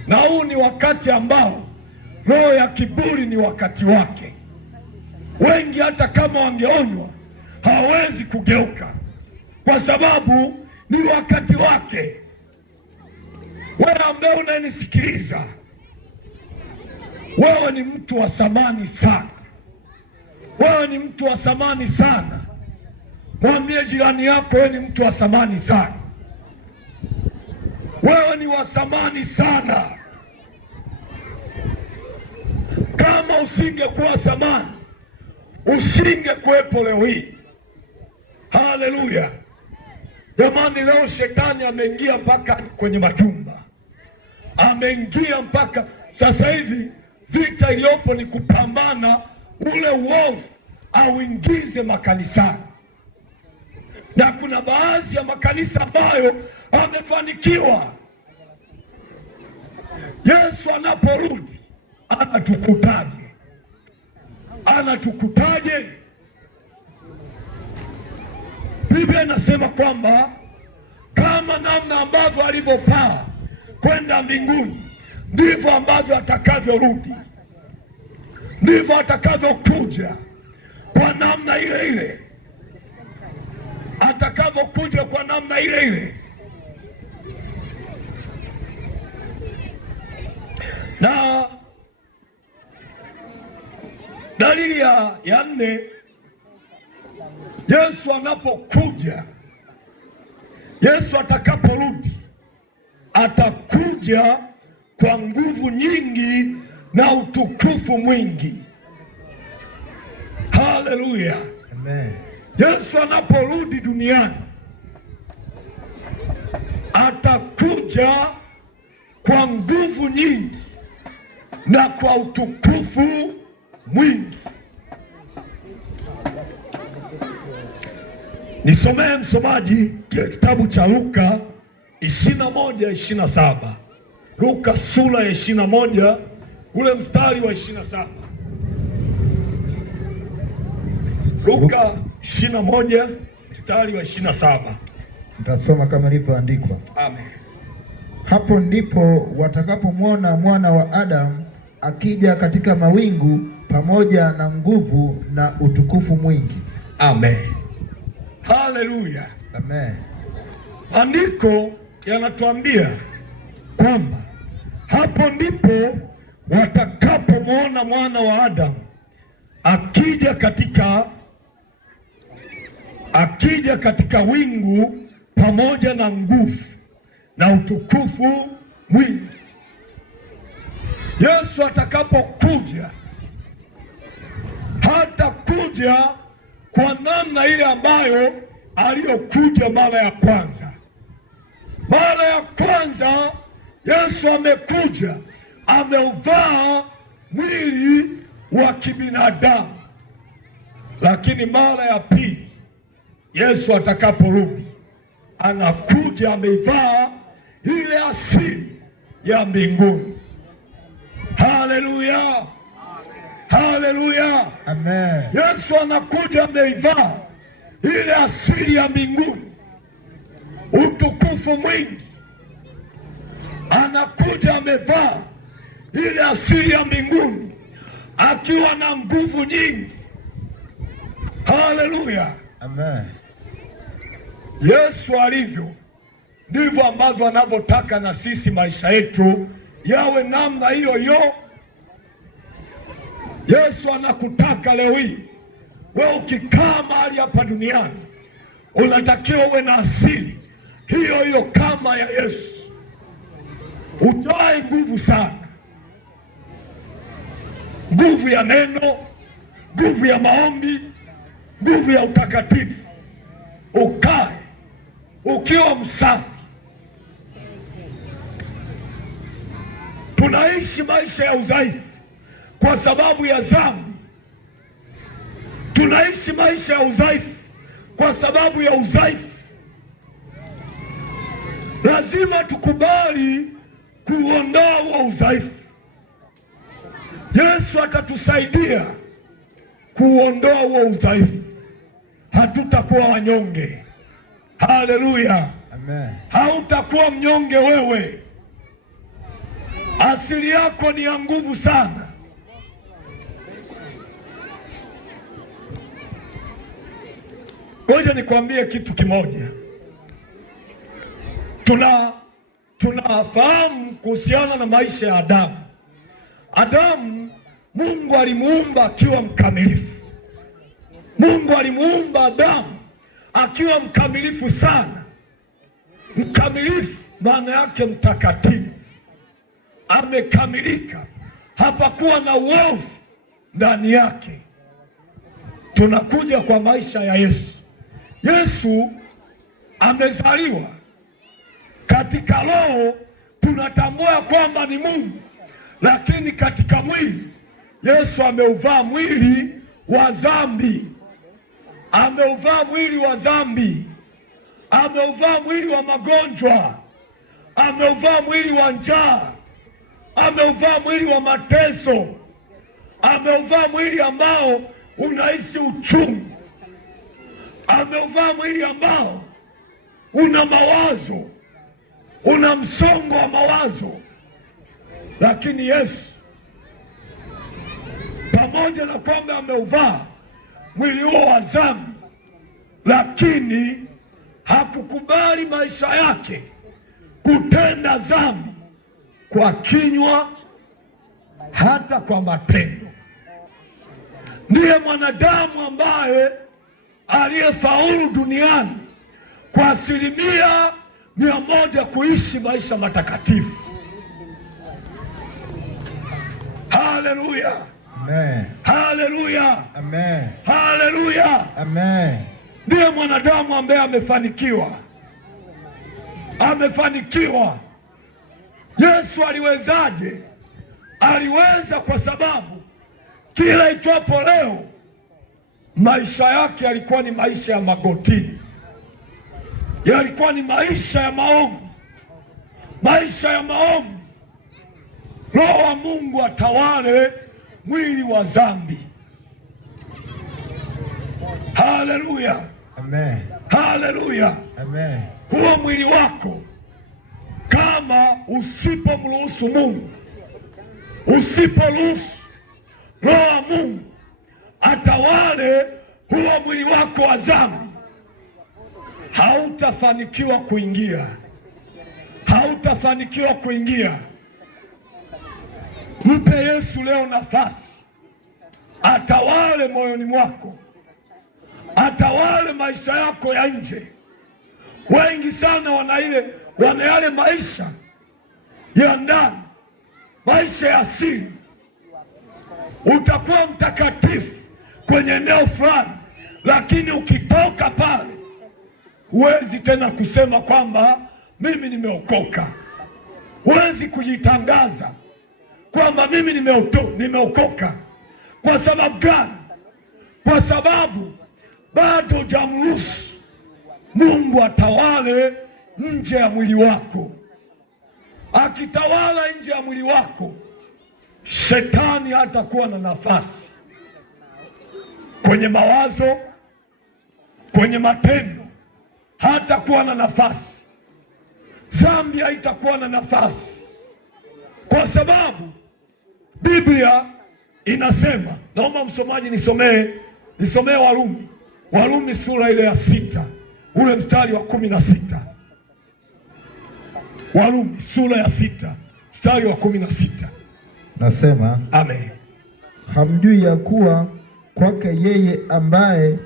Na huu ni wakati ambao roho ya kiburi ni wakati wake. Wengi hata kama wangeonywa hawawezi kugeuka, kwa sababu ni wakati wake. Wewe ambaye unanisikiliza, wewe ni mtu wa thamani sana, wewe ni mtu wa thamani sana. Mwambie jirani yako, wewe ni mtu wa thamani sana, wewe ni wa thamani sana. Kama usingekuwa thamani, usingekuwepo leo hii. Haleluya jamani, leo shetani ameingia mpaka kwenye majumba, ameingia mpaka sasa hivi. Vita iliyopo ni kupambana ule uovu auingize makanisani, na kuna baadhi ya makanisa ambayo amefanikiwa. Yesu anaporudi anatukutaje? Anatukutaje? Biblia inasema kwamba kama namna ambavyo alivyopaa kwenda mbinguni, ndivyo ambavyo atakavyorudi, ndivyo atakavyokuja kwa namna ile ile, atakavyokuja kwa namna ile ile. Na dalili ya nne, Yesu anapokuja, Yesu atakaporudi, atakuja kwa nguvu nyingi na utukufu mwingi. Haleluya, amen. Yesu anaporudi duniani atakuja kwa nguvu nyingi na kwa utukufu mwingi. Nisomee msomaji kile kitabu cha Luka 21:27. Luka sura ya 21 ule mstari wa 27. Luka 21 mstari wa 27. Nitasoma kama ilivyoandikwa. Amen. Hapo ndipo watakapomwona Mwana wa Adamu akija katika mawingu pamoja na nguvu na utukufu mwingi. Amen. Haleluya, amen. Andiko yanatuambia kwamba hapo ndipo watakapomwona Mwana wa Adamu akija katika wingu pamoja na nguvu na utukufu mwingi. Yesu atakapokuja, hatakuja kwa namna ile ambayo aliyokuja mara ya kwanza. Mara ya kwanza Yesu amekuja ameuvaa mwili wa kibinadamu, lakini mara ya pili Yesu atakaporudi anakuja anakuja ameivaa ile asili ya mbinguni. Haleluya, haleluya, amen. Yesu anakuja ameivaa ile asili ya mbinguni, utukufu mwingi. Anakuja amevaa ile asili ya mbinguni akiwa na nguvu nyingi. Haleluya, amen. Yesu alivyo ndivyo ambavyo anavyotaka na sisi maisha yetu yawe namna hiyo hiyo. Yesu anakutaka leo hii wewe ukikaa mahali hapa duniani unatakiwa uwe na asili hiyo hiyo kama ya Yesu. Utoe nguvu sana, nguvu ya neno, nguvu ya maombi, nguvu ya utakatifu. Ukae ukiwa msafi. Tunaishi maisha ya udhaifu kwa sababu ya dhambi. Tunaishi maisha ya udhaifu kwa sababu ya udhaifu. Lazima tukubali kuondoa huo udhaifu. Yesu atatusaidia kuondoa huo udhaifu. Hatutakuwa wanyonge. Haleluya, amen. Hautakuwa mnyonge wewe. Asili yako ni ya nguvu sana. Ngoja nikwambie kitu kimoja. Tunafahamu kuhusiana na maisha ya Adamu. Adamu Mungu alimuumba akiwa mkamilifu. Mungu alimuumba Adamu akiwa mkamilifu sana. Mkamilifu maana yake mtakatifu. Amekamilika, hapakuwa na uovu ndani yake. Tunakuja kwa maisha ya Yesu. Yesu amezaliwa katika roho, tunatambua kwamba ni Mungu, lakini katika mwili Yesu ameuvaa mwili wa dhambi. Ameuvaa mwili wa dhambi, ameuvaa mwili wa magonjwa, ameuvaa mwili wa njaa, ameuvaa mwili wa mateso, ameuvaa mwili ambao unahisi uchungu, ameuvaa mwili ambao una mawazo, una msongo wa mawazo. Lakini Yesu pamoja na kwamba ameuvaa mwili huo wa dhambi, lakini hakukubali maisha yake kutenda dhambi kwa kinywa hata kwa matendo. Ndiye mwanadamu ambaye aliyefaulu duniani kwa 100% kuishi maisha matakatifu. Haleluya, amen. Haleluya, amen. Haleluya, amen. Ndiye mwanadamu ambaye amefanikiwa. Amefanikiwa. Yesu aliwezaje? Aliweza kwa sababu kila itwapo leo maisha yake yalikuwa ni maisha ya magotini, yalikuwa ni maisha ya maombi, maisha ya maombi. Roho wa Mungu atawale mwili wa dhambi. Haleluya, amen. Haleluya, amen. Huo mwili wako kama usipomruhusu Mungu, usiporuhusu Roho wa Mungu atawale huo mwili wako wa dhambi, hautafanikiwa kuingia, hautafanikiwa kuingia. Mpe Yesu leo nafasi, atawale moyoni mwako, atawale maisha yako ya nje. Wengi sana wana yale maisha ya ndani, maisha ya siri. Utakuwa mtakatifu kwenye eneo fulani, lakini ukitoka pale huwezi tena kusema kwamba mimi nimeokoka. Huwezi kujitangaza kwamba mimi nimeokoka. Kwa sababu gani? Kwa sababu bado hujamruhusu Mungu atawale nje ya mwili wako. Akitawala nje ya mwili wako, shetani hatakuwa na nafasi kwenye mawazo, kwenye matendo, hatakuwa na nafasi. Dhambi haitakuwa na nafasi, kwa sababu Biblia inasema, naomba msomaji nisomee Warumi sura ile ya 6 ule mstari wa 16. Warumi sura ya 6 mstari wa 16. Nasema, amen. Hamjui ya kuwa kwake yeye ambaye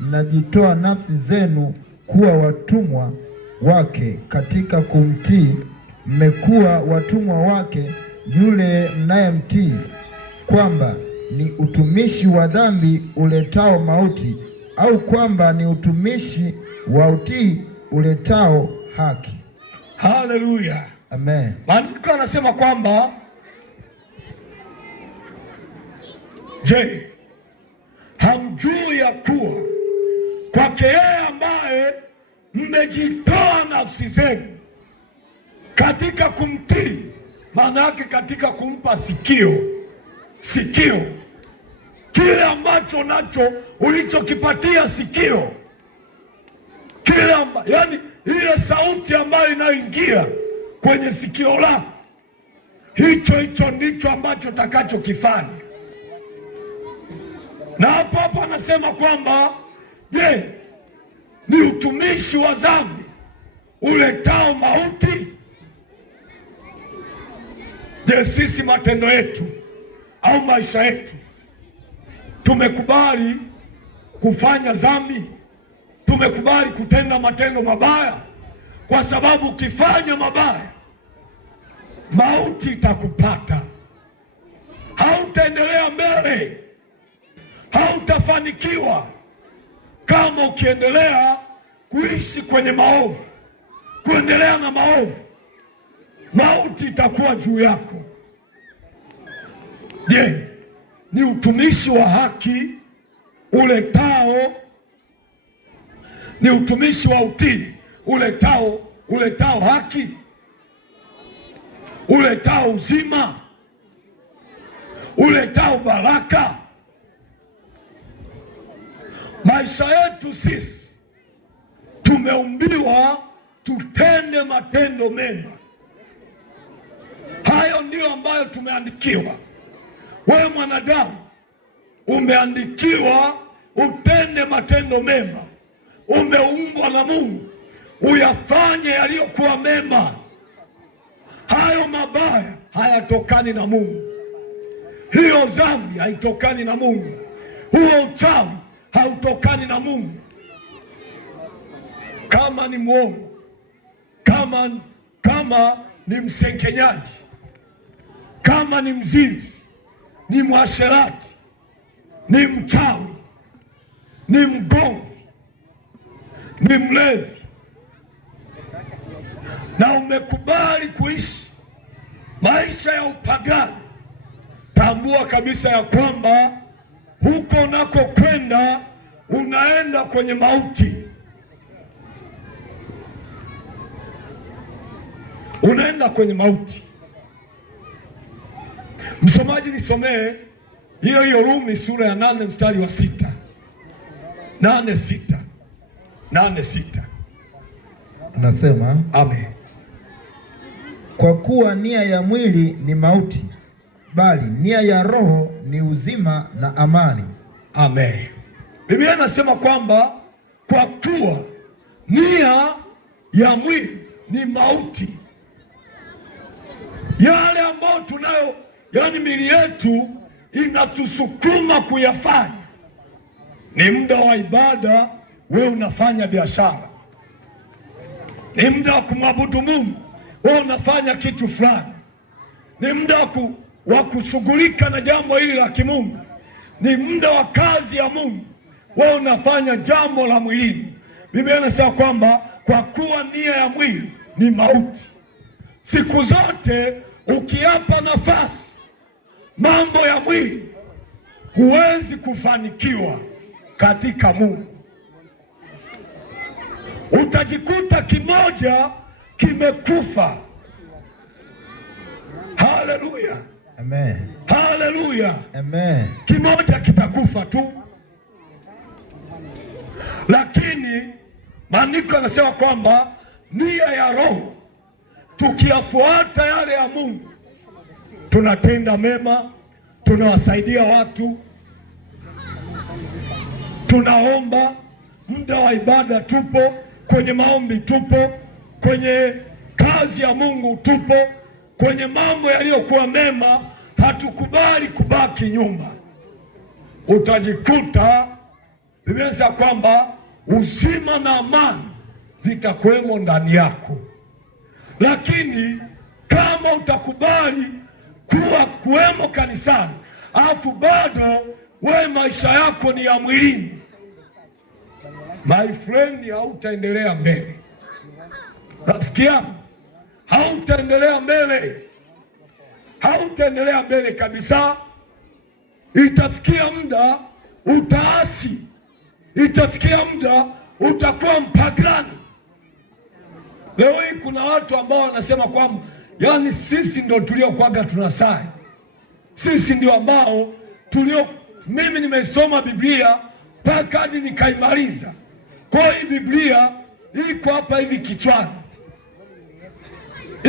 mnajitoa nafsi zenu kuwa watumwa wake katika kumtii, mmekuwa watumwa wake yule mnayemtii, kwamba ni utumishi wa dhambi uletao mauti, au kwamba ni utumishi wa utii uletao haki. Haleluya, amen. Maandiko anasema kwamba, je, hamjui ya kuwa kwake yeye ambaye mmejitoa nafsi zenu katika kumtii, maana yake katika kumpa sikio kile ambacho nacho ulichokipatia sikio, kile yani ile sauti ambayo inayoingia kwenye sikio lako, hicho ndicho ambacho utakachokifanya. Na hapo anasema kwamba, je, ni utumishi wa dhambi uletao mauti? Je, sisi matendo yetu au maisha yetu tumekubali kufanya dhambi? Tumekubali kutenda matendo mabaya? Kwa sababu ukifanya mabaya, mauti itakupata, hautaendelea mbele, hautafanikiwa kama ukiendelea kuishi kwenye maovu, kuendelea na maovu, mauti itakuwa juu yako. Je, ni utumishi wa haki ni utumishi wa utii uletao haki, uletao uzima, uletao baraka? Maisha yetu sisi tumeumbiwa tutende matendo mema. Hayo ndiyo ambayo tumeandikiwa. Wewe mwanadamu umeandikiwa utende matendo mema. Umeumbwa na Mungu uyafanye yaliyokuwa mema. Hayo mabaya hayatokani na Mungu. Hiyo dhambi haitokani na Mungu. Huo uchawi hautokani na Mungu. Kama ni mwongo, kama ni msengenyaji, kama ni mzinzi, ni mwasherati, ni mchawi, ni mgomvi, ni mlevi, na umekubali kuishi maisha ya upagani, tambua kabisa ya kwamba huko unako kwenda unaenda kwenye mauti. Unaenda kwenye mauti. Msomaji nisomee hiyo Rumi sura ya 8 mstari wa 6. 8:6. Anasema, amen. Kwa kuwa nia ya mwili ni mauti, bali nia ya roho ni uzima na amani. Amen. Biblia inasema kwamba kwa kuwa nia ya mwili ni mauti, yale ambayo tunayo, yani mili yetu inatusukuma kuyafanya, ni muda wa ibada, wewe unafanya biashara, ni muda wa kumwabudu Mungu, wewe unafanya kitu fulani, ni muda wa kushughulika na jambo hili la kimungu, ni muda wa kazi ya Mungu, wewe unafanya jambo la mwilini. Biblia inasema kwamba kwa kuwa nia ya mwili ni mauti. Siku zote ukiapa nafasi mambo ya mwili, huwezi kufanikiwa katika Mungu. Utajikuta kimoja kimekufa. Haleluya, amen. Haleluya, amen. Kimoja kitakufa tu, lakini maandiko yanasema kwamba nia ya Roho, tukiyafuata yale ya Mungu, tunatenda mema, tunawasaidia watu, tunaomba, muda wa ibada tupo, kwenye maombi tupo, kwenye kazi ya Mungu tupo, kwenye mambo yaliyokuwa mema. Hatukubali kubaki nyuma. Utajikuta Biblia inasema kwamba uzima na amani vitakuwemo ndani yako, lakini kama utakubali kuwemo kanisani alafu bado wewe maisha yako ni ya mwilini, my friend, hautaendelea mbele. Rafiki yangu, hautaendelea mbele, hautaendelea mbele kabisa. Itafikia muda utaasi, itafikia muda utakuwa mpagani. Leo hii kuna watu ambao wanasema kwamba yani sisi ndio tuliokuwaga tunasali, sisi ndio ambao mimi nimesoma Biblia mpaka hadi nikaimaliza. Kwa hiyo Biblia iko hapa hivi kichwani,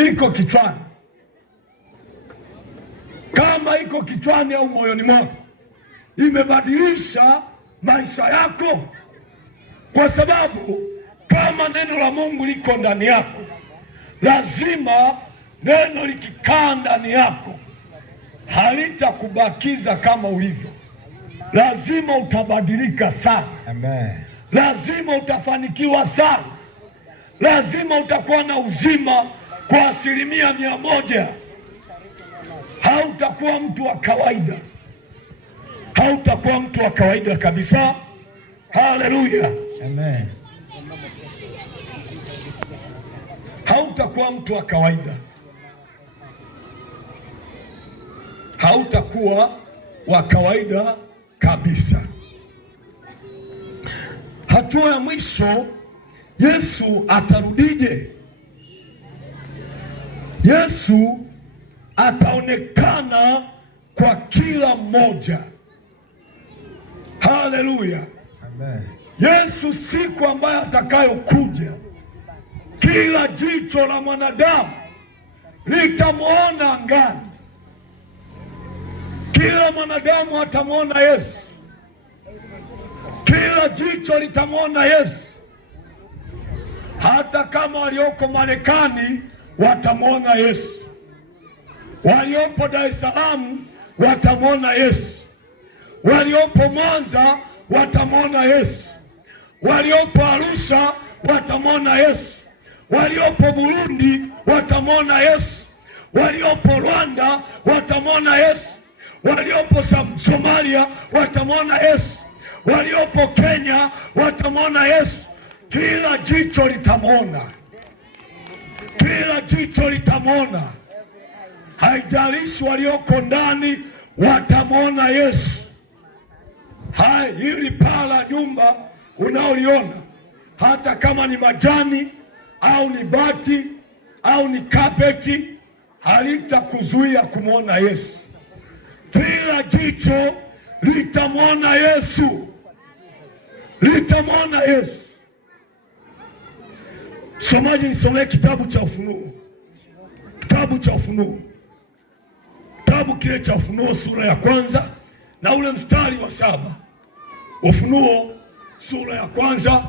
iko kichwani. Kama iko kichwani au moyoni mwako, imebadilisha maisha yako, kwa sababu kama neno la Mungu liko ndani yako, lazima neno likikaa ndani yako halitakubakiza kama ulivyo. Lazima utabadilika sana. Amen. Lazima utafanikiwa sana. Lazima utakuwa na uzima kwa 100%. Hautakuwa mtu wa kawaida, hautakuwa mtu wa kawaida kabisa. Haleluya, amen. Hautakuwa mtu wa kawaida, hautakuwa wa kawaida kabisa. Hatua ya mwisho, Yesu atarudije? Yesu ataonekana kwa kila mmoja. Haleluya, amen. Yesu siku ambayo atakayokuja, kila jicho la mwanadamu litamwona angani. Kila mwanadamu atamwona Yesu, kila jicho litamwona Yesu. Hata kama walioko Marekani watamwona Yesu, waliopo Dar es Salaam watamwona Yesu, waliopo Mwanza watamwona Yesu, waliopo Arusha watamwona Yesu, waliopo Burundi watamwona Yesu, waliopo Rwanda watamwona Yesu, waliopo Somalia watamwona Yesu, waliopo Kenya watamwona Yesu. Kila jicho litamwona, kila jicho litamwona. Haijalishi walioko ndani, watamwona Yesu. Hili paa la nyumba unaoliona, hata kama ni majani au ni bati au ni kapeti, halitakuzuia kumwona Yesu. Kila jicho litamwona Yesu, litamwona Yesu. Somaji, nisomee kitabu cha Ufunuo, kitabu cha Ufunuo, kitabu kile cha Ufunuo sura ya 1 na ule mstari wa 7. Ufunuo sura ya 1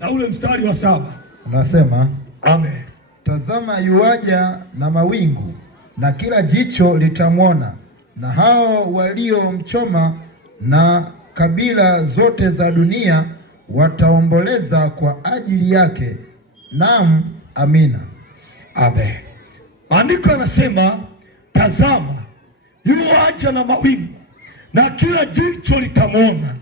na ule mstari wa 7 unasema, amen. Tazama yuaja na mawingu, na kila jicho litamwona, na hao waliomchoma, na kabila zote za dunia wataomboleza kwa ajili yake. Naam, amina, amen. Maandiko yanasema, tazama yuaja na mawingu, na kila jicho litamwona,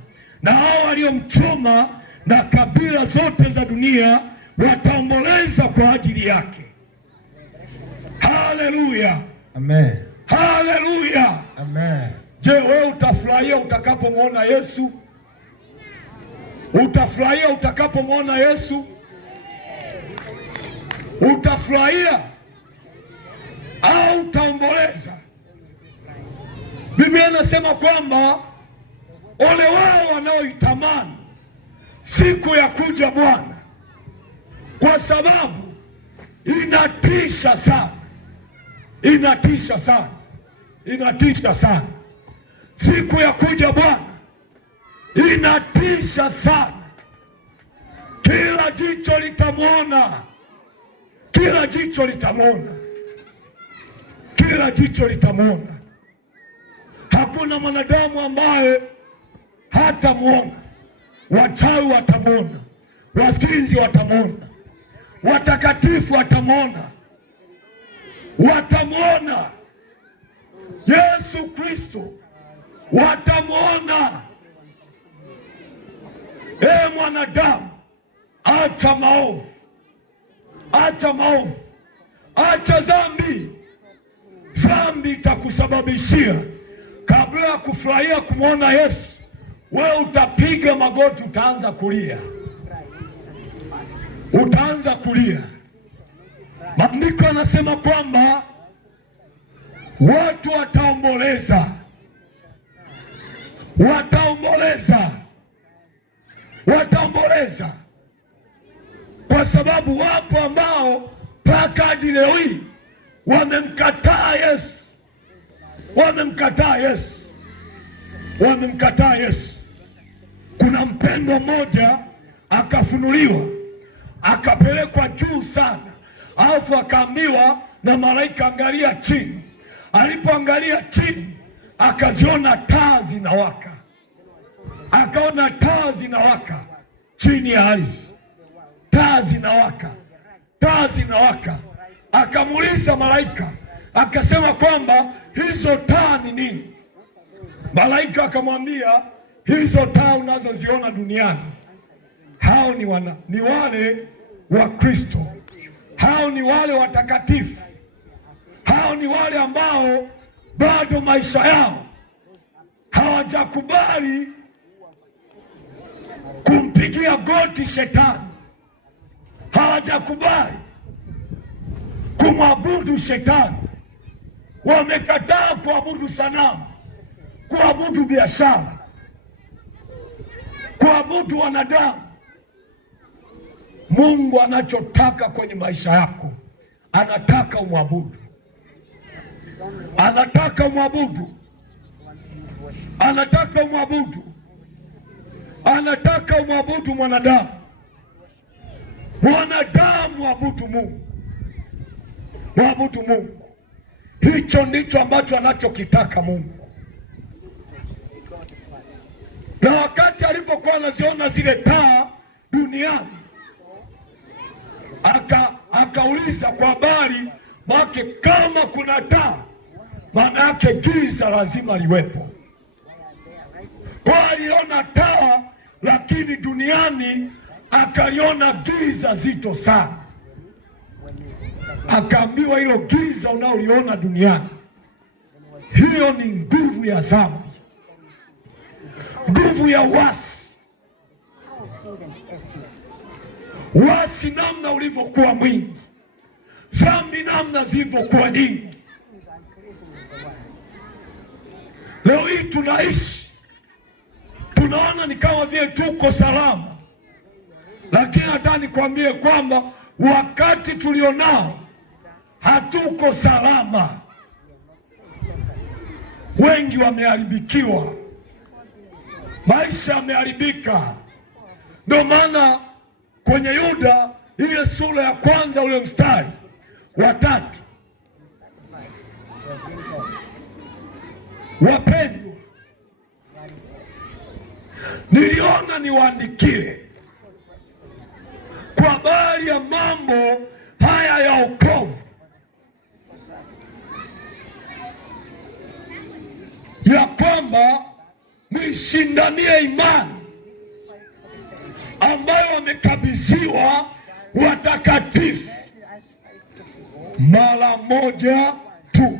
na hao waliomchoma, na kabila zote za dunia wataomboleza kwa ajili yake. Haleluya, amen. Haleluya, amen. Je, wewe utafurahia utakapomwona Yesu? Utafurahia utakapomwona Yesu? Utafurahia au utaomboleza? Biblia inasema kwamba ole wao wanaoitamani siku ya kuja Bwana, kwa sababu inatisha sana, inatisha sana, inatisha sana. Siku ya kuja Bwana inatisha sana. Kila jicho litamwona, kila jicho litamwona, kila jicho litamwona. Hakuna mwanadamu ambaye hatamwona. Wachawi watamwona, wazinzi watamwona, watakatifu watamwona, watamwona Yesu Kristo, watamwona. Mwanadamu, acha maovu, acha maovu, acha dhambi. Dhambi itakusababishia, kabla ya kufurahia kumwona Yesu, wewe utapiga magoti, utaanza kulia, utaanza kulia. Maandiko yanasema kwamba watu wataomboleza, wataomboleza, wataomboleza, kwa sababu wapo ambao mpaka hadi leo hii wamemkataa Yesu, wamemkataa Yesu, wamemkataa Yesu. Kuna mpendwa mmoja akafunuliwa, akapelekwa juu sana, alafu akaambiwa na malaika, angalia chini. Alipoangalia chini, akaziona taa zinawaka, akaona taa zinawaka chini ya ardhi, taa zinawaka, taa zinawaka. Akamuuliza malaika, akasema kwamba hizo taa ni nini? Malaika akamwambia, hizo taa unazoziona duniani, hao ni wale wa Kristo, hao ni wale watakatifu, hao ni wale ambao bado maisha yao hawajakubali kumpigia goti shetani, hawajakubali kumwabudu shetani, wamekataa kuabudu sanamu, kuabudu biashara, kuabudu wanadamu. Mungu anachotaka kwenye maisha yako, anataka umwabudu, anataka umwabudu, anataka umwabudu, anataka umwabudu mwanadamu. Mwanadamu mwabudu Mungu, mwabudu Mungu. Hicho ndicho ambacho anachokitaka Mungu. Na wakati alipokuwa anaziona zile taa duniani, akauliza kwa habari wake, kama kuna taa, maana yake giza lazima liwepo. Kwa aliona taa, lakini duniani akaliona giza zito sana. Akaambiwa, hilo giza unaoliona duniani, hiyo ni nguvu ya dhambi, nguvu ya uasi. Uasi namna ulivyokuwa mwingi, dhambi namna zilivyokuwa nyingi. Leo hii tunaishi, tunaona ni kama vile tuko salama, lakini hata nikwambie kwamba wakati tulionao hatuko salama. Wengi wameharibikiwa, maisha yameharibika. Ndio maana kwenye Yuda ile sura ya kwanza ule mstari wa 3, wapendwa, niliona niwaandikie kwa habari ya mambo haya ya wokovu, ya kwamba mwishindanie imani ambayo wamekabidhiwa watakatifu mara moja tu.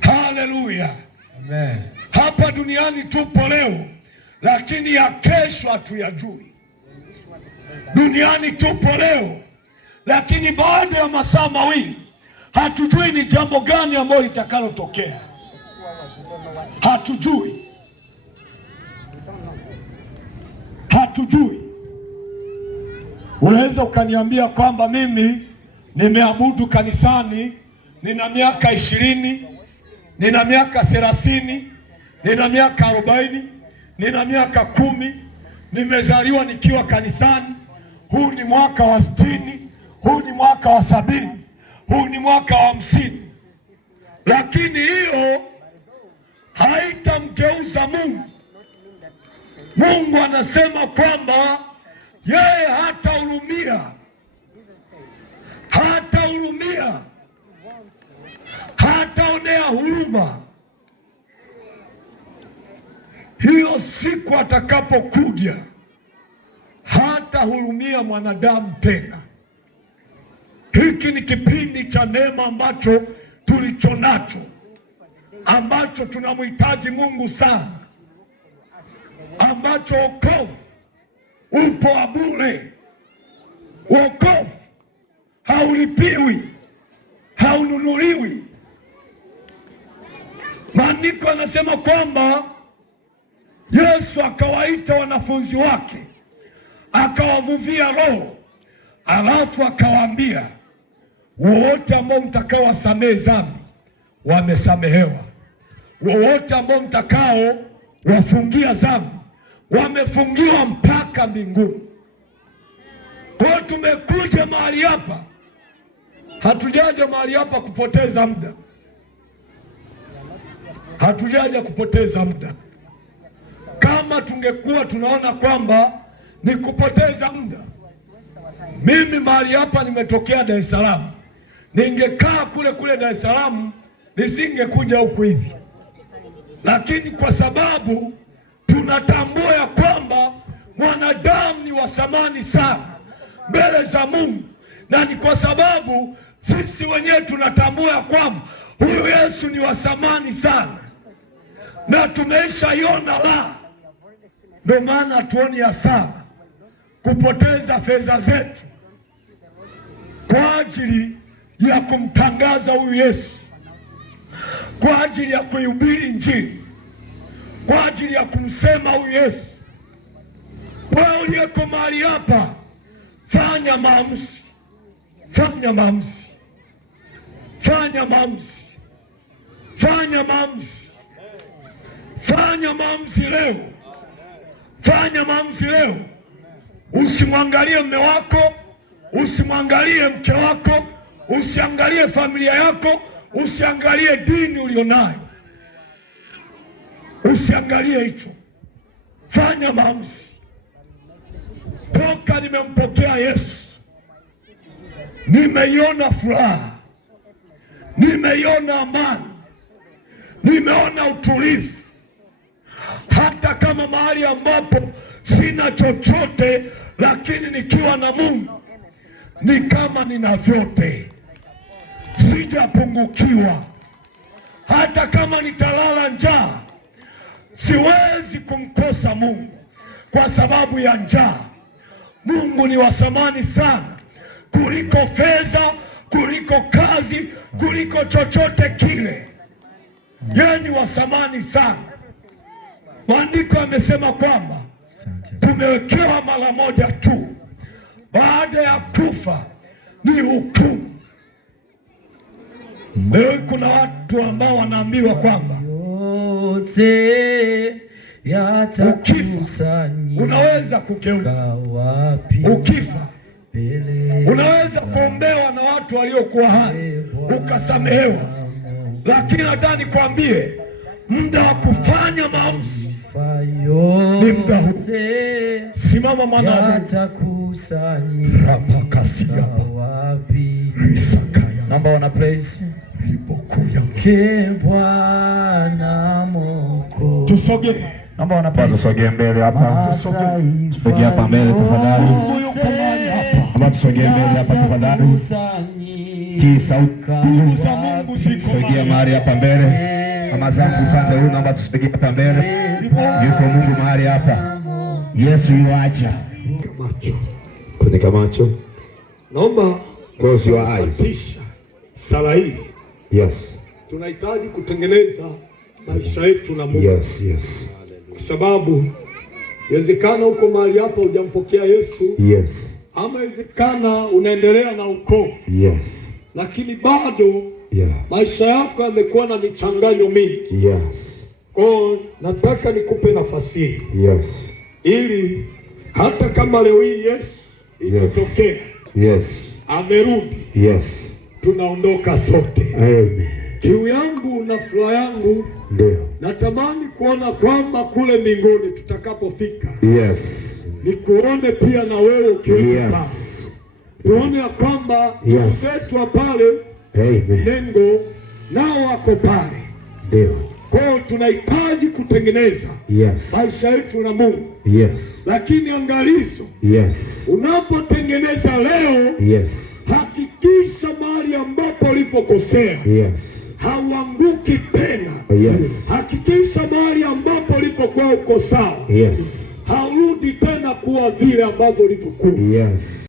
Haleluya, amen. Hapa duniani tupo leo, lakini ya kesho hatuyajui. Duniani tupo leo, lakini baada ya masaa mawili hatujui ni jambo gani ambalo litakalotokea. Hatujui. Unaweza ukaniambia kwamba mimi nimeabudu kanisani, nina miaka 20, nina miaka 30, nina miaka 40, nina miaka 10, nimezaliwa nikiwa kanisani. Huu ni mwaka wa 60, huu ni mwaka wa 70, huu ni mwaka wa 50. Lakini hiyo haitamgeuza Mungu. Mungu anasema kwamba yeye hataonea huruma. Hiyo siku atakapokuja hatahurumia mwanadamu tena. Hiki ni kipindi cha neema ambacho tulicho nacho, ambacho tunamhitaji Mungu sana, ambacho wokovu upo wa bure. Wokovu haulipiwi, haununuliwi. Maandiko anasema kwamba Yesu akawaita wanafunzi wake, akawavuvia Roho, alafu akawaambia, wowote ambao mtakao wasamehe dhambi wamesamehewa, wowote ambao mtakao wafungia dhambi wamefungiwa mpaka mbinguni. Kwa tumekuja mahali hapa, hatujaja mahali hapa kupoteza muda, hatujaja kupoteza muda. Kama tungekuwa tunaona kwamba ni kupoteza muda, mimi mahali hapa nimetokea Dar es Salaam, ningekaa kule Dar es Salaam, nisingekuja huku hivi. Lakini kwa sababu tunatambua ya kwamba mwanadamu ni wa thamani sana mbele za Mungu, na ni kwa sababu sisi wenyewe tunatambua ya kwamba huyu Yesu ni wa thamani sana na tumeishaiona la, ndio maana hatuoni hasara kupoteza fedha zetu kwa ajili ya kumtangaza huyu Yesu, kwa ajili ya kuihubiri Injili, kwa ajili ya kumsema huyu Yesu. Wewe uliyeko mahali hapa, fanya maamuzi, fanya maamuzi, fanya maamuzi, fanya maamuzi, fanya maamuzi leo, fanya maamuzi leo. Usimwangalie mume wako, usimwangalie mke wako, usiangalie familia yako, usiangalie dini ulionayo, usiangalie hicho. Fanya maamuzi. Toka nimempokea Yesu, nimeiona furaha, nimeiona amani, nimeona utulivu. Hata kama mahali ambapo sina chochote, lakini nikiwa na Mungu ni kama nina vyote, sijapungukiwa. Hata kama nitalala njaa, siwezi kumkosa Mungu kwa sababu ya njaa. Mungu ni wa thamani sana kuliko fedha, kuliko kazi, kuliko chochote kile. Yeye ni wa thamani sana. Maandiko yamesema kwamba tumewekewa mara moja tu, baada ya kufa ni hukumu. Leo kuna watu ambao wanaambiwa kwamba ukifa unaweza kugeuza, ukifa unaweza kuombewa na watu waliokuwa hai ukasamehewa. Lakini nataka nikwambie, muda wa kufanya maamuzi ni muda huu. Simama mwana, namba wana praise Bwana Mungu. Tusogee, namba wana praise, tusogee mbele hapa, tusogee hapa mbele tafadhali. Namba tusogee mbele hapa tafadhali. Nguvu za Mungu tusogee mahali hapa mbele. Mama zangu upande huu, naomba tusogee hapa mbele. Yuko Mungu mahali hapa. Yesu yuaja. Funika macho. Naomba close your eyes. Sala hii. Yes. Tunahitaji kutengeneza maisha yetu na Mungu. Yes, yes. Kwa sababu inawezekana uko mahali hapa hujampokea Yesu. Yes. Ama inawezekana unaendelea na ukovu. Yes. Lakini bado maisha yako yamekuwa na michanganyo mingi. Yes. Kwa nataka nikupe nafasi hii. Yes. Ili hata kama leo hii Yesu ikitokea. Yes. Amerudi. Yes. Tunaondoka sote. Amen. Kiu yangu na furaha yangu ndio natamani kuona kwamba kule mbinguni tutakapofika. Yes. Ni kuone pia na wewe ukiwepo pale. Yes. Tuone ya kwamba ndugu zetu pale Nengo nao wako pale. Ndio. Kwa hiyo tunahitaji kutengeneza maisha yetu na Mungu. Yes. Lakini angalizo. Yes. Unapotengeneza leo, hakikisha mahali ambapo ulipokosea. Yes. Hauanguki tena. Yes. Hakikisha mahali ambapo ulipokuwa uko sawa. Yes. Haurudi tena kuwa vile ambavyo ulivyokuwa. Yes.